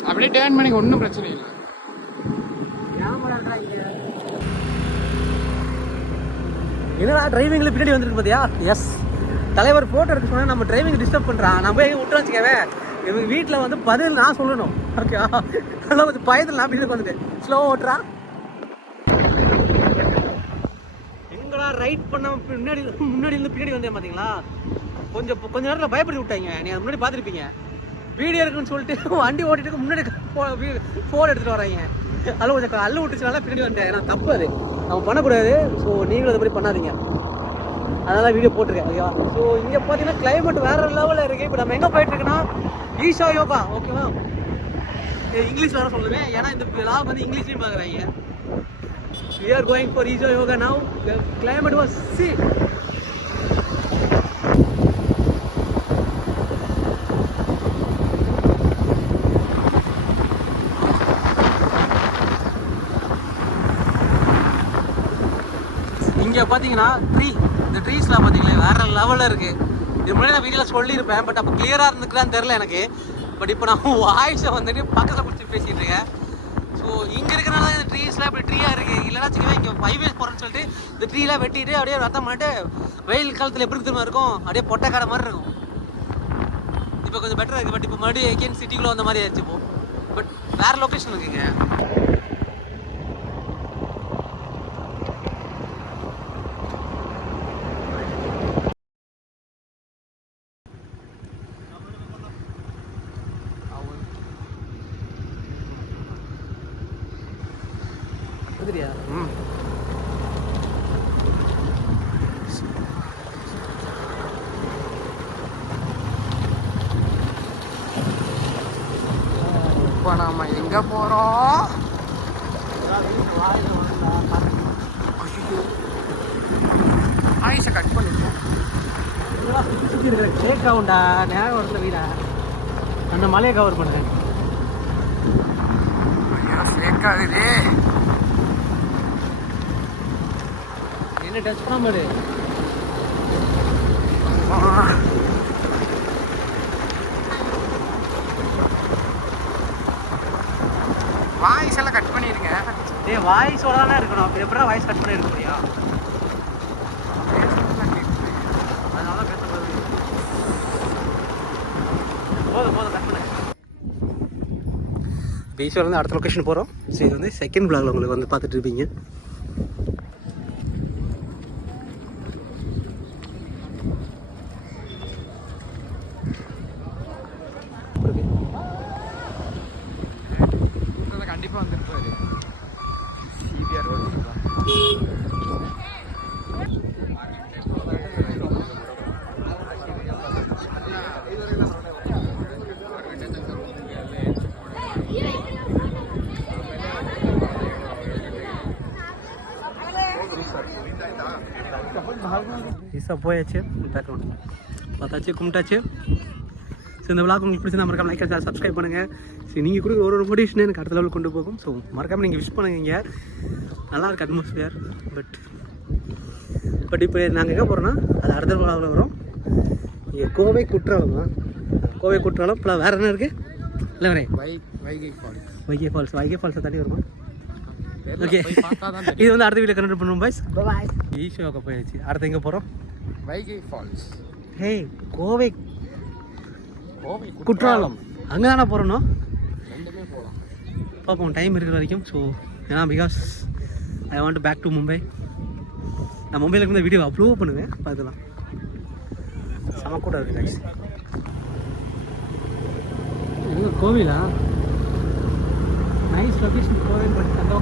அப்படியே டர்ன் பண்ணுங்க, ஒன்றும் பிரச்சனை இல்லை. என்னடா டிரைவிங்கில் பின்னாடி வந்துருக்கு பார்த்தியா? எஸ், தலைவர் ஃபோட்டோ எடுக்க சொன்னால் நம்ம டிரைவிங் டிஸ்டர்ப் பண்ணுறான். நம்ம போய் விட்டு வச்சுக்கவே இவங்க வீட்டில் வந்து பதில் நான் சொல்லணும். ஓகே, அதெல்லாம் கொஞ்சம் பயத்தில் நான் பின்னாடி வந்துட்டேன். ஸ்லோ ஓட்டுறா. எங்கடா ரைட் பண்ண முன்னாடி இருந்து பின்னாடி வந்தேன் பார்த்தீங்களா? கொஞ்ச நேரத்தில் பயப்படி விட்டாங்க. நீங்கள் முன்னாடி பார்த்துருப்பீங்க. வீடியோ இருக்குன்னு சொல்லிட்டு வண்டி ஓட்டிட்டு முன்னாடி ஃபோன் எடுத்துகிட்டு வராங்க. அதில் கொஞ்சம் அள்ளு விட்டுச்சுனால பின்னாடி வந்துட்டேன். ஏன்னா தப்பு, அது நம்ம பண்ணக்கூடாது. ஸோ நீங்களும் அது மாதிரி பண்ணாதீங்க. அதனால வீடியோ போட்டிருக்கேன். ஓகேவா? ஸோ இங்கே பார்த்தீங்கன்னா கிளைமேட் வேறு லெவலில் இருக்குது. இப்போ நம்ம எங்கே போயிட்டுருக்குன்னா ஈஷா யோகா. ஓகேவா? இங்கிலீஷ் வேறு சொல்லுவேன், ஏன்னா இந்த லாக் வந்து இங்கிலீஷ்லையும் பார்க்குறாங்க. We are going for Isha Yoga now. The climate was see. இங்கே பார்த்தீங்கன்னா இந்த ட்ரீஸ்லாம் பார்த்தீங்களா வேறு லெவலில் இருக்குது. இது முன்னாடி நான் வீடியோவில் சொல்லியிருப்பேன், பட் அப்போ கிளியராக இருந்துக்குலான்னு தெரில எனக்கு. பட் இப்போ நான் வாய்ஸை வந்துட்டு பக்கத்தில் பிடிச்சி பேசிகிட்டு இருக்கேன். ஸோ இங்கே இருக்கிறனால இந்த ட்ரீஸ்லாம் இப்படி ட்ரீயாக இருக்குது. இல்லைனா வச்சுக்கவே இங்கே ஹைவேஸ் போகிறேன்னு சொல்லிட்டு இந்த ட்ரீலாம் வெட்டிட்டு அப்படியே ரத்தம் மாட்டு வெயில் காலத்தில் எப்படி திரும்ப இருக்கும், அப்படியே பொட்டை கடை மாதிரி இருக்கும். இப்போ கொஞ்சம் பெட்டராக இருக்குது. பட் இப்போ மறுபடியும் எகெயின் சிட்டிக்குள்ளே வந்த மாதிரி ஆயிடுச்சு. இப்போ பட் வேறு லொக்கேஷன் இருக்குங்க. சரியா? இப்போ நாம எங்கே போகிறோம்? ஆயிஷை கட் பண்ணிட்டோம். சுற்றி இருக்கிற கேக் ஆகுண்டா நேரம் வரல வீடா. அந்த மலையை கவர் பண்ணுறேன். சேர்க்காது என்ன டச் பண்ண மாடு. வாய்ஸ் எல்லாம் கட் பண்ணிடுங்க. வாய்ஸோட தானே இருக்கணும். அப்போ எப்படா வாய்ஸ் கட் பண்ணி எடுக்க முடியும்? அதனால பேசக்கூடாது. போதும் கட் பண்ணு. பீச்சில் அடுத்த லொக்கேஷன் போகிறோம். ஸோ இது வந்து செகண்ட் பிளாக்ல உங்களுக்கு வந்து பார்த்துட்டு இருப்பீங்க. கண்டிப்பாக வந்துருப்பாரு. சிபிஆர் ரோடு நைஸாக போயாச்சு. பேக்ரவுண்ட் பார்த்தாச்சு, கும்பிட்டாச்சு. ஸோ இந்த விளாக் உங்களுக்கு பிடிச்சி மறக்காம லைக் அண்ட் சப்ஸ்கிரைப் பண்ணுங்கள். சரி, நீங்கள் கொடுக்குற ஒரு மோட்டிவேஷனே எனக்கு அடுத்த லெவலுக்கு கொண்டு போகும். ஸோ மறக்காமல் நீங்கள் விஷ் பண்ணுங்க. நல்லா இருக்கு அட்மாஸ்பியர். பட் இப்போ நாங்கள் எங்கே போகிறோன்னா அது அடுத்த விளாகில் வரும். இங்கே கோவை குற்றாலம் தான். கோவை குற்றாலம் இப்போ வேறு என்ன இருக்குது? இல்லை வரேன் வைகை ஃபால்ஸ். வைகை ஃபால்ஸ். வைகை ஃபால்ஸை தண்ணி வருமா? ஓகே, இது வந்து அடுத்த வீடியோ கண்டினியூ பண்ணுவோம் பாய்ஸ். பாய். ஈஷோவுக்கு போயாச்சு. அடுத்து எங்கே போகிறோம்? வைகை ஃபால்ஸ். ஹே, கோவை குற்றாலம் அங்கே தானே போகிறோன்னா? ரெண்டுமே போகலாம். பார்ப்போம் டைம் இருக்கிற வரைக்கும். ஸோ ஏன்னா because I want back to Mumbai. நான் மும்பையில் வந்து வீடியோ அப்லோட் பண்ணுவேன், பார்த்துக்கலாம். செம கூட இருக்குது கைஸ். எங்கே கோவிலா? நைஸ் லொகேஷன் கோவில். பட் அந்த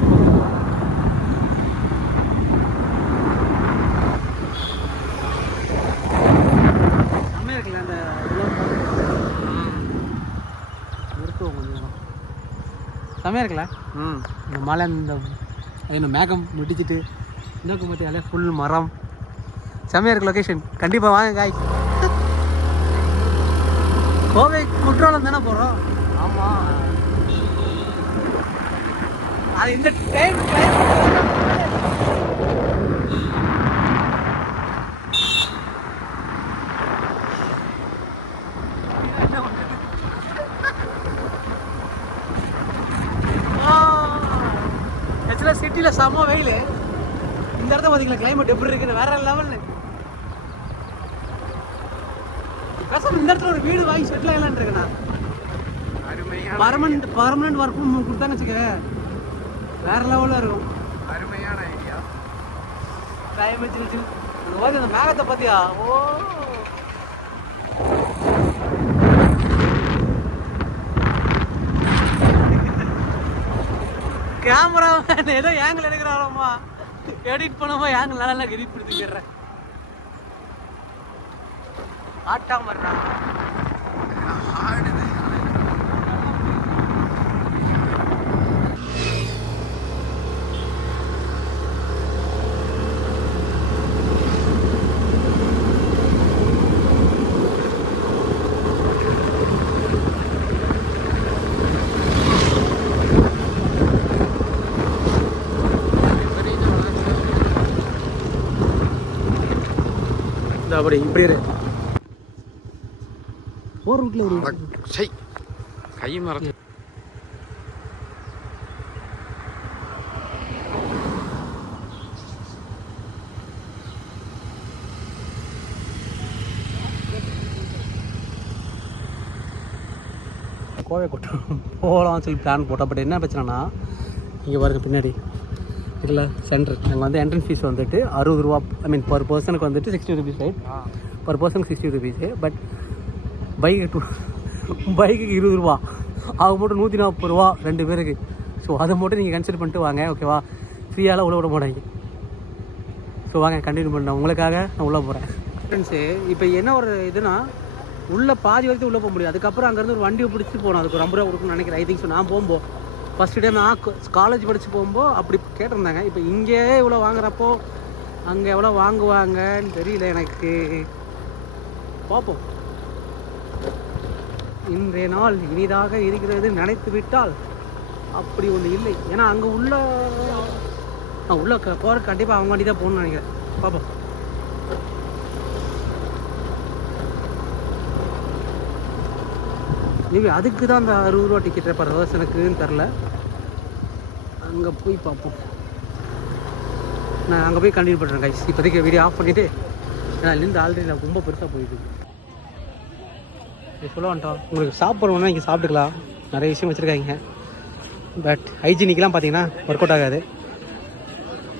செம்மையாக இருக்குல்ல அந்த நிறுத்துவோம் கொஞ்சம் நேரம். செம்மையாக இருக்குல்ல? இந்த மலை, இந்த இன்னும் மேகம் முடிச்சுட்டு இன்னும் பார்த்தியாலே ஃபுல் மரம். செம்மையாக இருக்கு லொக்கேஷன். கண்டிப்பாக வாங்க காய். கோவை குற்றாலம் தானே போகிறோம்? ஆமாம். அது இந்த டைம் ஆக்சுவலாக சிட்டியில் செம்ம வெயில். இந்த இடத்த பார்த்தீங்களா கிளைமேட் எப்படி இருக்குன்னு? வேற லெவல். பேசாம இந்த இடத்துல ஒரு வீடு வாங்கி செட்டில் ஆகலான்னு இருக்கேண்ணா. பர்மனெண்ட் ஒர்க் கொடுத்தான்னு வச்சுக்க வேற லெவலில் இருக்கும். அருமையான ஐடியா. கிளைமேட் அந்த மேகத்தை பார்த்தியா? ஓ, கேமரா ஏதோ ஏங்கிள் எடுக்கிறாரம்மா. எடிட் பண்ணாம ஏங்கிள் நல்லா எடிட் கொடுத்துக்கிறேன். ஆட்டாம வர்றாங்க. அப்படி இப்படி போர் ரூட்ல ஒரு கை மறந்து கோவை குற்றாலம் போகலாம்னு சொல்லி பிளான் போட்டோம். பட் என்ன பிரச்சனைனா, இங்கே பாருங்க பின்னாடி இல்லை சென்டர். அங்கே வந்து என்ட்ரன்ஸ் ஃபீஸ் வந்துட்டு 60 ரூபா. ஐ மீன் பர் பர்சனுக்கு வந்துட்டு 60 rupees, ரைட்? பர் பர்சனுக்கு 60 rupees. பட் பைக்குக்கு 20 ரூபா. ஆக மட்டும் 140 ரூபா 2 பேருக்கு. ஸோ அதை மட்டும் நீங்கள் கன்சிடர் பண்ணிட்டு வாங்க, ஓகேவா? ஃப்ரீயால் உள்ள விட மாட்டாங்க. ஸோ வாங்க கண்டினியூ பண்ணேன். உங்களுக்காக நான் உள்ளே போகிறேன். ஃப்ரெண்ட்ஸு இப்போ என்ன ஒரு இதுனா, உள்ளே பாதி வரைக்கும் உள்ளே போக முடியும். அதுக்கப்புறம் அங்கேருந்து ஒரு வண்டியை பிடிச்சி போகணும். அதுக்கு ஒரு 50 ரூபா கொடுக்கணும்னு நினைக்கிறேன். I think so. நான் போகும்போது ஃபஸ்ட்டு டைம் நான் காலேஜ் படித்து போகும்போது அப்படி கேட்டிருந்தாங்க. இப்போ இங்கே இவ்வளோ வாங்குறப்போ அங்கே எவ்வளோ வாங்குவாங்கன்னு தெரியல எனக்கு. பார்ப்போம். இன்றைய நாள் இனிதாக இருக்கிறது நினைத்து விட்டால் அப்படி ஒன்று இல்லை. ஏன்னா அங்கே உள்ள போகிற கண்டிப்பாக அவங்க வண்டி தான் போகணும்னு நினைக்கிறேன். பார்ப்போம். மேபி அதுக்கு தான் அந்த 60 ரூபா டிக்கெட் பர் பர்சனுக்குன்னு தெரில. அங்கே போய் பார்ப்போம். நான் அங்கே போய் கண்டினியூ பண்ணுறேன் கைஸ். இப்போதைக்கு வீடியோ ஆஃப் பண்ணிவிட்டு, ஏன்னா இருந்து ஆல்ரெடி நான் ரொம்ப பெருசாக போயிட்டு சொல்ல வேண்டாம். உங்களுக்கு சாப்பிட்றோன்னா இங்கே சாப்பிட்டுக்கலாம். நிறைய விஷயம் வச்சுருக்காங்க. பட் ஹைஜீனிக்கெலாம் பார்த்தீங்கன்னா ஒர்க் அவுட் ஆகாது.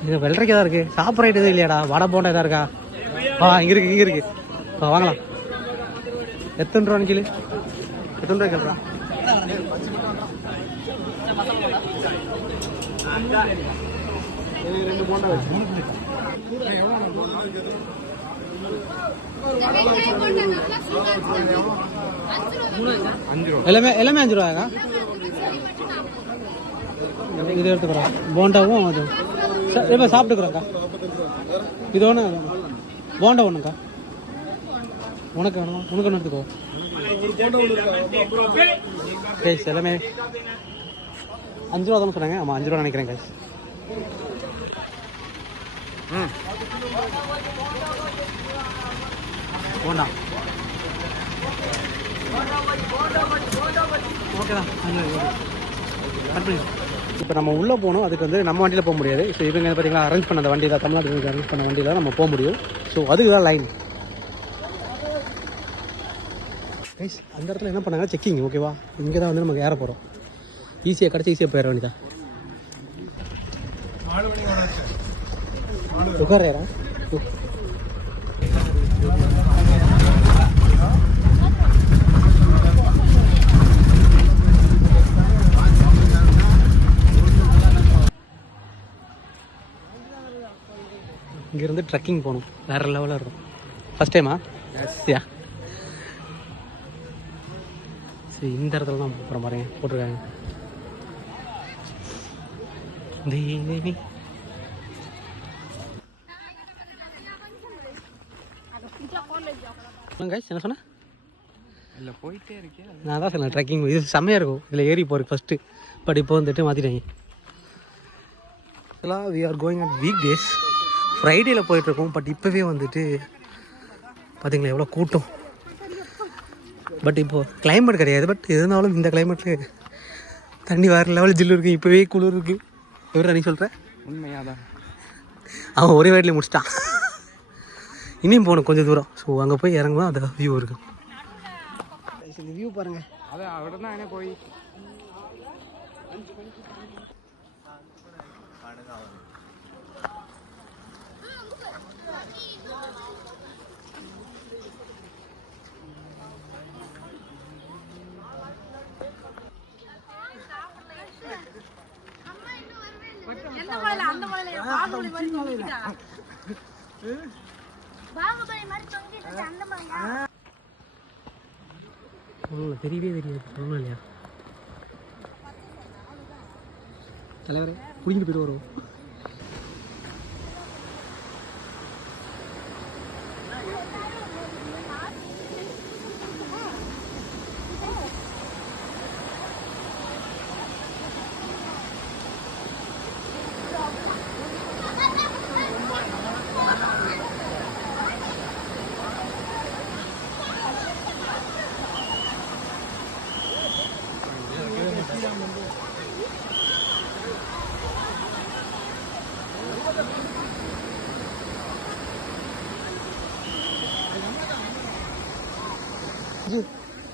இது வெள்ளரைக்கு தான் இருக்குது. சாப்பிட்ற ஐட்டம் எதுவும் இல்லையாடா? வடை போண்டா எதாவது இருக்கா? இங்கே இருக்குது. வாங்கலாம். எத்தனை ரூபா நினைக்கல? எத்தனை ரூபாய் கேட்குறா? ரெண்டு போண்டா வச்சு எல்லாமே 5 ரூபாயா? இது எடுத்துக்கிறோம். போண்டாவும் அது இப்போ சாப்பிட்டுக்கிறோங்க்கா. இது ஒன்று போண்டா ஒன்றுக்கா உனக்கு வேணுமா உனக்கு ஒன்று எடுத்துக்கோ கைஸ் எல்லாமே 5 ரூபா தானே சொன்னாங்க ஆமாம் 5 ரூபா நினைக்கிறேன் கைஸ் போண்டா ஓகே தான் இப்போ நம்ம உள்ளே போகணும் அதுக்கு வந்து நம்ம வண்டியில் போக முடியாது ஸோ இவங்க பார்த்தீங்களா அரேஞ்ச் பண்ண அந்த வண்டியில் தமிழ்நாட்டுக்கு அரேஞ்ச் பண்ண வண்டியில் நம்ம போக முடியும் ஸோ அதுக்கு தான் லைன் கைஸ் அந்த இடத்துல என்ன பண்ணாங்க செக்கிங் ஓகேவா இங்கே தான் வந்து நமக்கு ஏற போகிறோம் ஈஸியாக கிடச்சி ஈஸியாக போயிட வேண்டியதான் உட்கார இங்கேருந்து ட்ரெக்கிங் போகணும் வேறு லெவலில் இருக்கும் ஃபஸ்ட் டைமா யா சரி இந்த இடத்துல தான் போகிற பாருங்க போட்டிருக்காங்க கைஸ் என்ன சொன்னேன் இல்லை போயிட்டே இருக்கேன் நான் தான் சொன்னேன் ட்ரெக்கிங் இது செம்மையாக இருக்கும் இதில் ஏறி போகிறதுக்கு ஃபஸ்ட்டு பட் இப்போ வந்துட்டு மாற்றிட்டாங்க இதெல்லாம் we are going at week days ஃப்ரைடேயில் போயிட்டுருக்கோம் பட் இப்போவே வந்துட்டு பார்த்தீங்களா எவ்வளோ கூட்டம் பட் இப்போது கிளைமேட் கிடையாது பட் இருந்தாலும் இந்த கிளைமேட்டில் தண்ணி வேறு லெவல் ஜில்லு இருக்குது இப்போவே குளிர் இருக்குது எவ்வளோ நீ சொல்கிற உண்மையாக தான் அவன் ஒரே வயதில் முடிச்சிட்டான் இனியும் போகணும் கொஞ்சம் தூரம் ஸோ அங்கே போய் இறங்குவோம் அந்த வியூ இருக்கும் இந்த வியூ பாருங்கள் அது അവിടെ നിന്നാണ് പോയി ஒன்றும் தெரியவே தெரியாது ஒன்றும் இல்லையா தலைவரே குடிங்கிட்டு போயிட்டு வரும்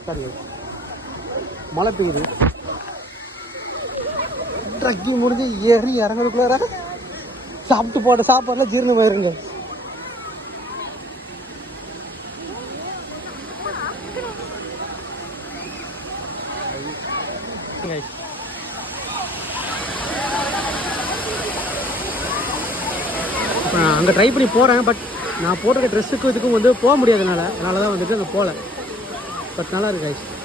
சரி மழை பெய்யுது ட்ரக்கிங் முடிஞ்சு ஏறி இறங்குறதுக்குள்ளார சாப்பிட்டு போட்ட சாப்பாடுலாம் ஜீரணமாயிருங்க இப்போ நான் அங்கே ட்ரை பண்ணி போகிறேன் பட் நான் போட்டிருக்க ட்ரெஸ்ஸுக்கும் இதுக்கும் வந்து போக முடியாதனால தான் வந்துட்டு அங்கே போகல பட் நல்லா இருக்கு guys.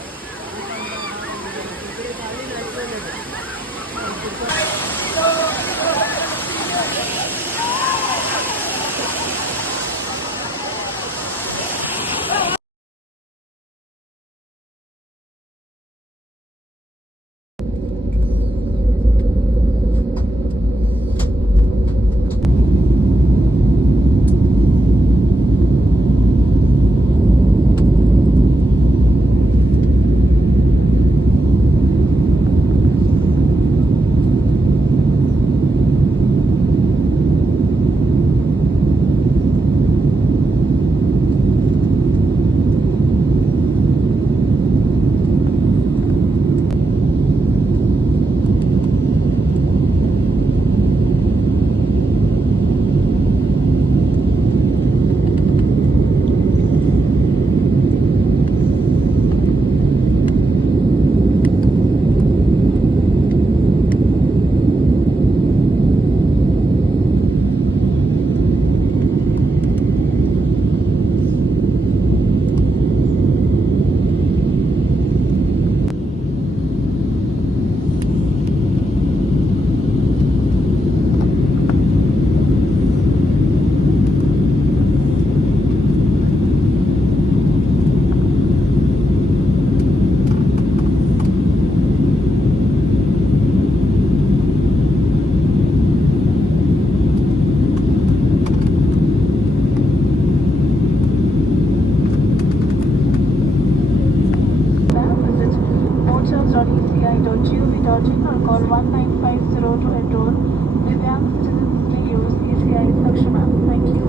www.eci.gov.in or call 1950 to enroll. Divyang citizens may use ECI Sakshama. Thank you.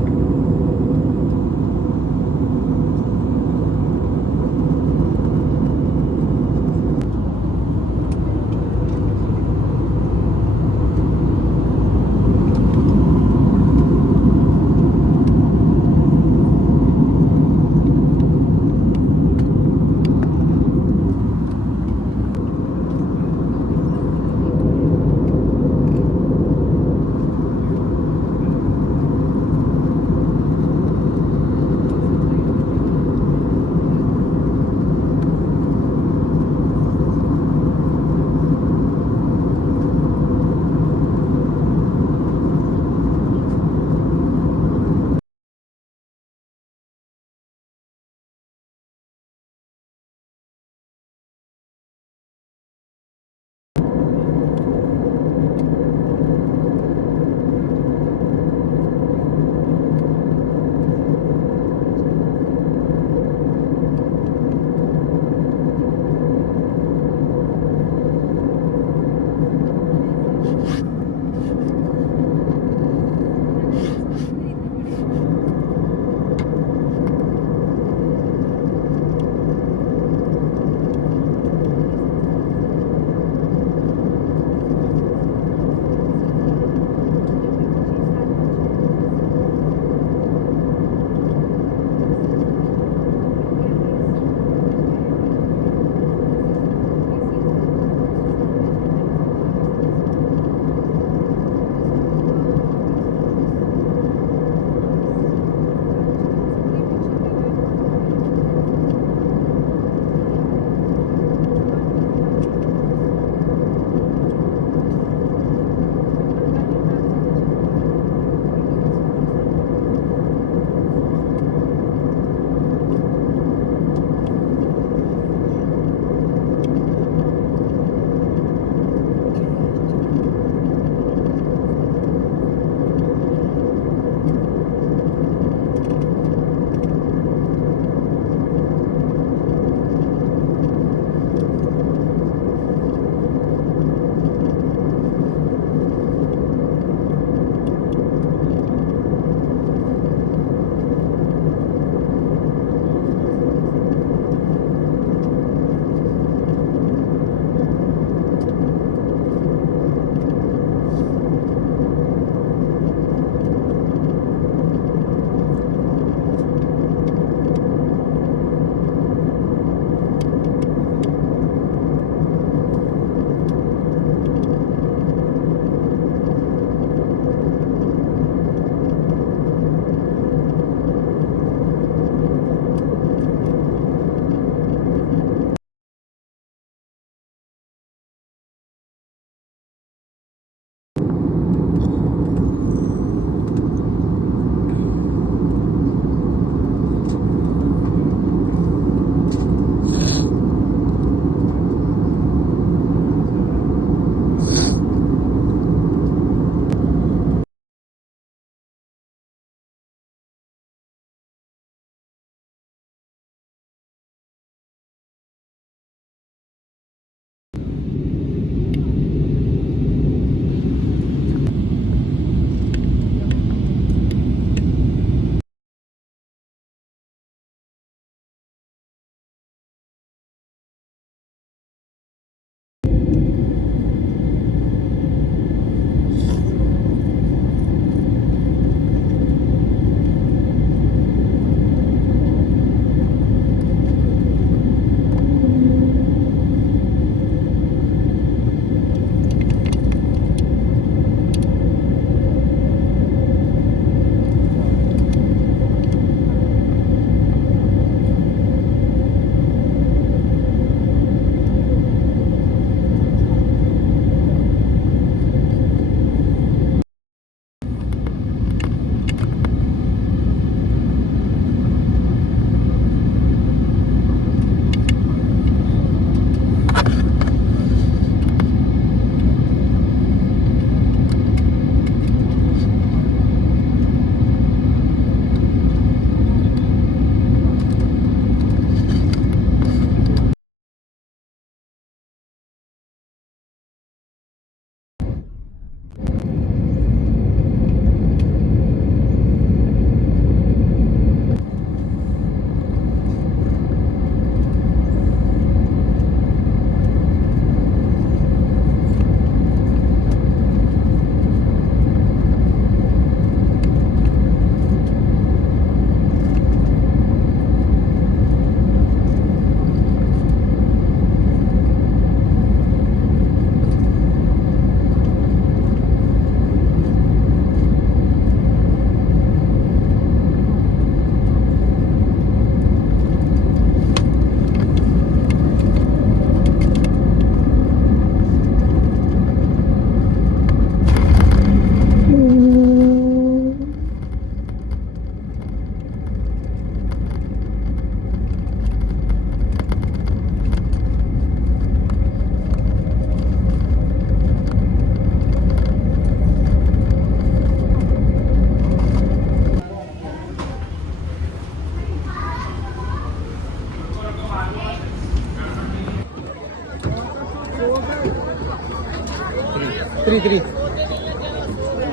Three.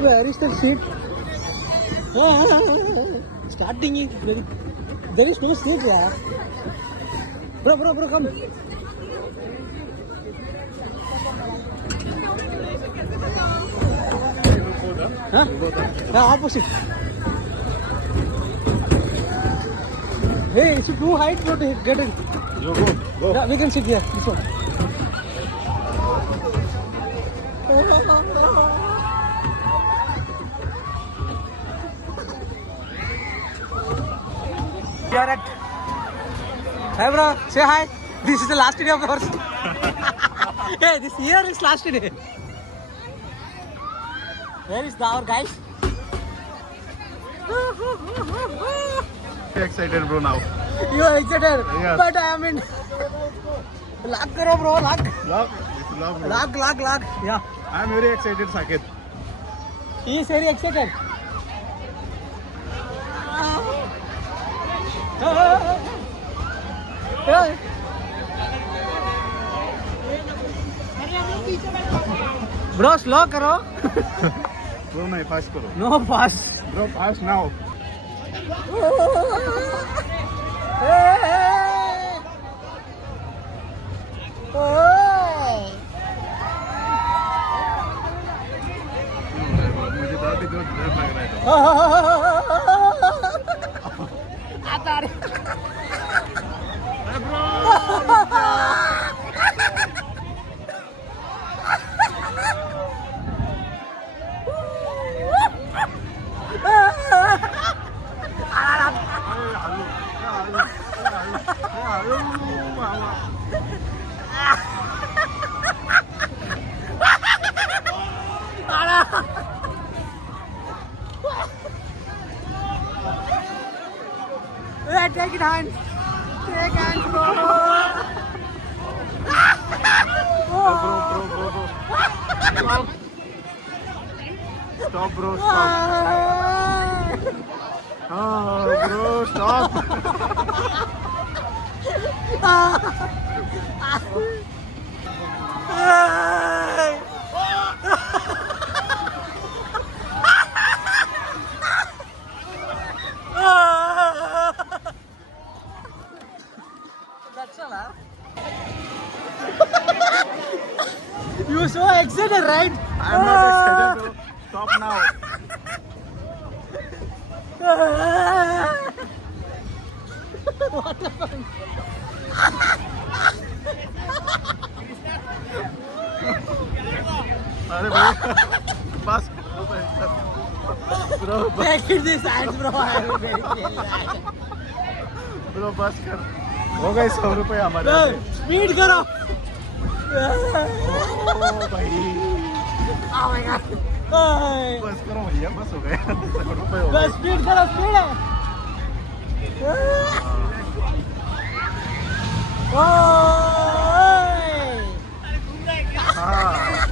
Where is the seat? Starting is very. There is no seat, yeah. Bro, come. Huh? Opposite. Hey, it's too high to get in. You go. Yeah, we can sit here. This one. We are at. Hey, bro. Say hi. This is the last day of ours. Hey, this year is last day. Where is our guys? Excited, bro, now. You are excited? Yes. But I am in. Lock karo, bro. Lock. Lock. It's lock, bro. Lock. Yeah. I'm very excited, Saket. He is very excited. Bro, slow karo. Bro, nahi, fast karo. No pass. Bro, fast now. मुझे तो अभी डर लग रहा है Take it hands. Take hands, bro. Stop, bro, stop. Oh, bro, stop. That's all, huh? You so excited, right? I'm not excited, bro. Stop now. What happened? अरे भाई बस bro Take it this hands, bro. I am very clear. Bro बस कर हो गए 100 रुपए हमारे Speed करो. ओ भाई Oh my god. बस करो भैया बस हो गए 100 रुपए हो गए बस speed करो, speed है. हाँ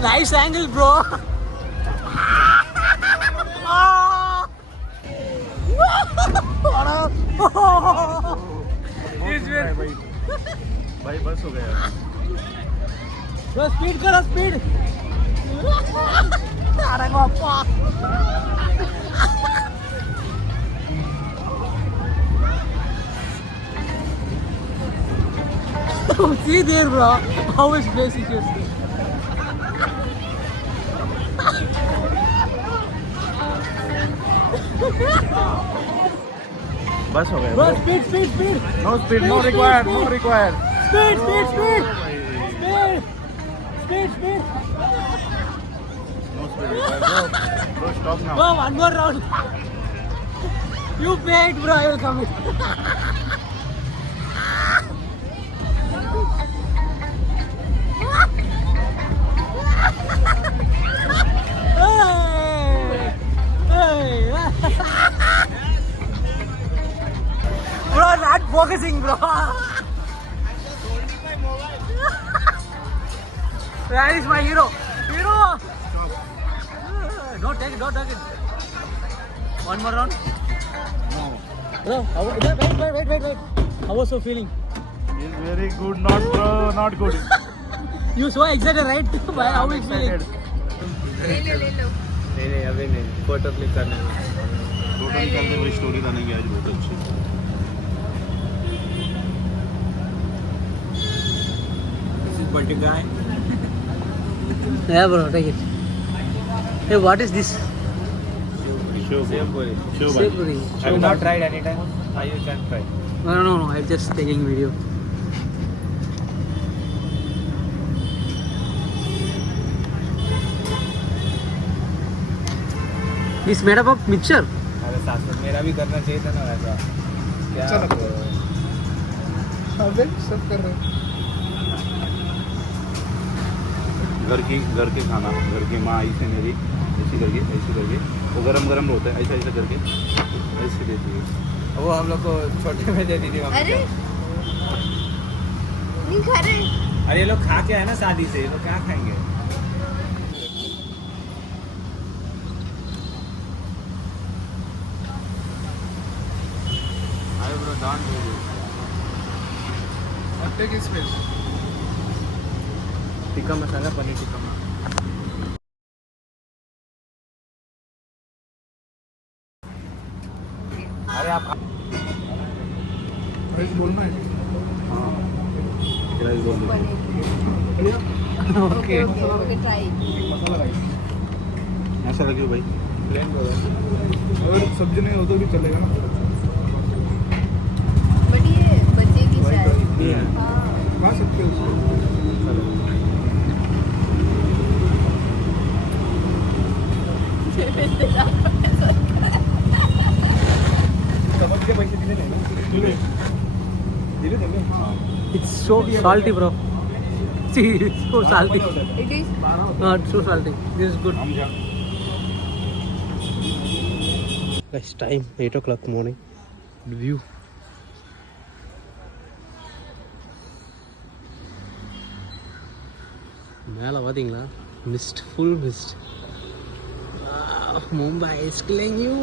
Nice angle, bro. भाई भाई बस हो गया Bro, speed करो, speed. अरे बापा. See there, bro. How is basic is? बस हो गया Bro, speed, speed, speed. No speed no Speed, required speed, no speed. Required Speed, speed, speed. Speed, speed. No speed required bro stop now Bro, one more round. You paid, bro. I will come in. Bro, not focusing, bro. Where is my hero? Hero! Don't take it, don't take it. One more round. Bro, wait. How was your feeling? It's very good, not good. You so excited, right? Why? How is feeling? नहीं अभी नहीं फोटो क्लिक करना है टोटल करते हुए स्टोरी बनेगी आज बहुत अच्छी. This is birthday guy Yeah, bro, take it. Hey, what is this? Save पूरी Savory. I have not tried any time. You can try. No. I'm just taking video. It's made up of mixture. अरे साथ में मेरा भी करना चाहिए था ना वैसा क्या सब कर रहे हैं. घर के खाना, घर की माँ आई से मेरी ऐसी करके वो गरम होता है ऐसा करके ऐसे देती है. वो हम लोग को छोटे में दे दी थी मम्मी. अरे नहीं खा रहे. अरे ये लोग खा के आए ना शादी से ये लोग क्या खाएंगे. अरे bro don't do this. Take his space. Tikka masala paneer tikka masala. अरे आप बोलना है. राइस बोल दो. Okay. ट्राई. ऐसा लगे भाई. प्लेन बोलो. अगर सब्जी नहीं हो तो भी चलेगा ना. बट ये बच्चे की शायद. नहीं है. हाँ. खा सकते हो उसको. It's so salty, bro. See, it's so salty. It is. It's so salty. This is good. हम जा. Guys, time 8 o'clock morning. The view. மேலே பார்த்தீங்களா mist full mist. Mumbai is killing you.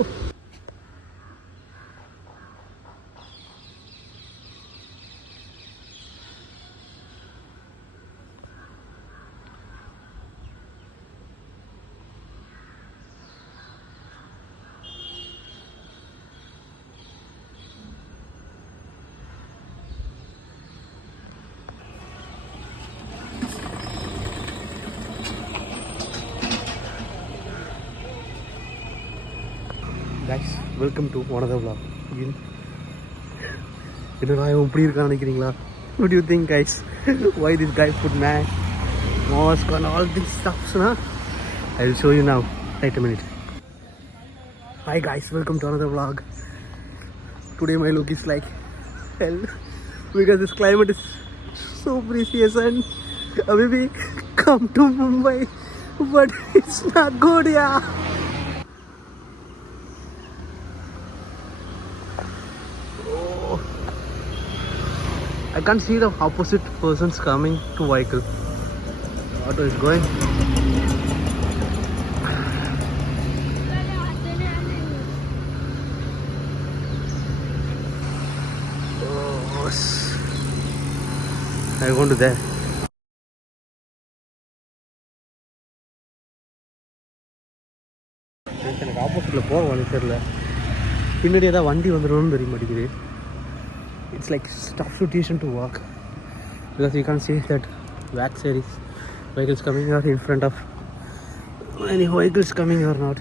Guys, welcome to another vlog. என்னடா இவன் இப்படி இருக்கான்னு நினைக்கிறீங்களா? What do you think, guys? Why this guy put mask and all these stuffs, na? I will show you now. Wait a minute. Hi guys, welcome to another vlog. Today my look is like hell because this climate is so precious and we come to Mumbai, but it's not good, yeah. I can't see the opposite persons coming to vehicle. Auto is going. Oh, I go to there. எனக்கு ஆப்போசிட்டில் போக வழி தெரியல. பின்னாடி ஏதாவது வண்டி வந்துடும்னு தெரிய மாட்டேங்குது. It's like tough situation to walk because you can't see that back side is vehicles coming or in front of any vehicles coming or not.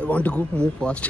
I want to go move fast.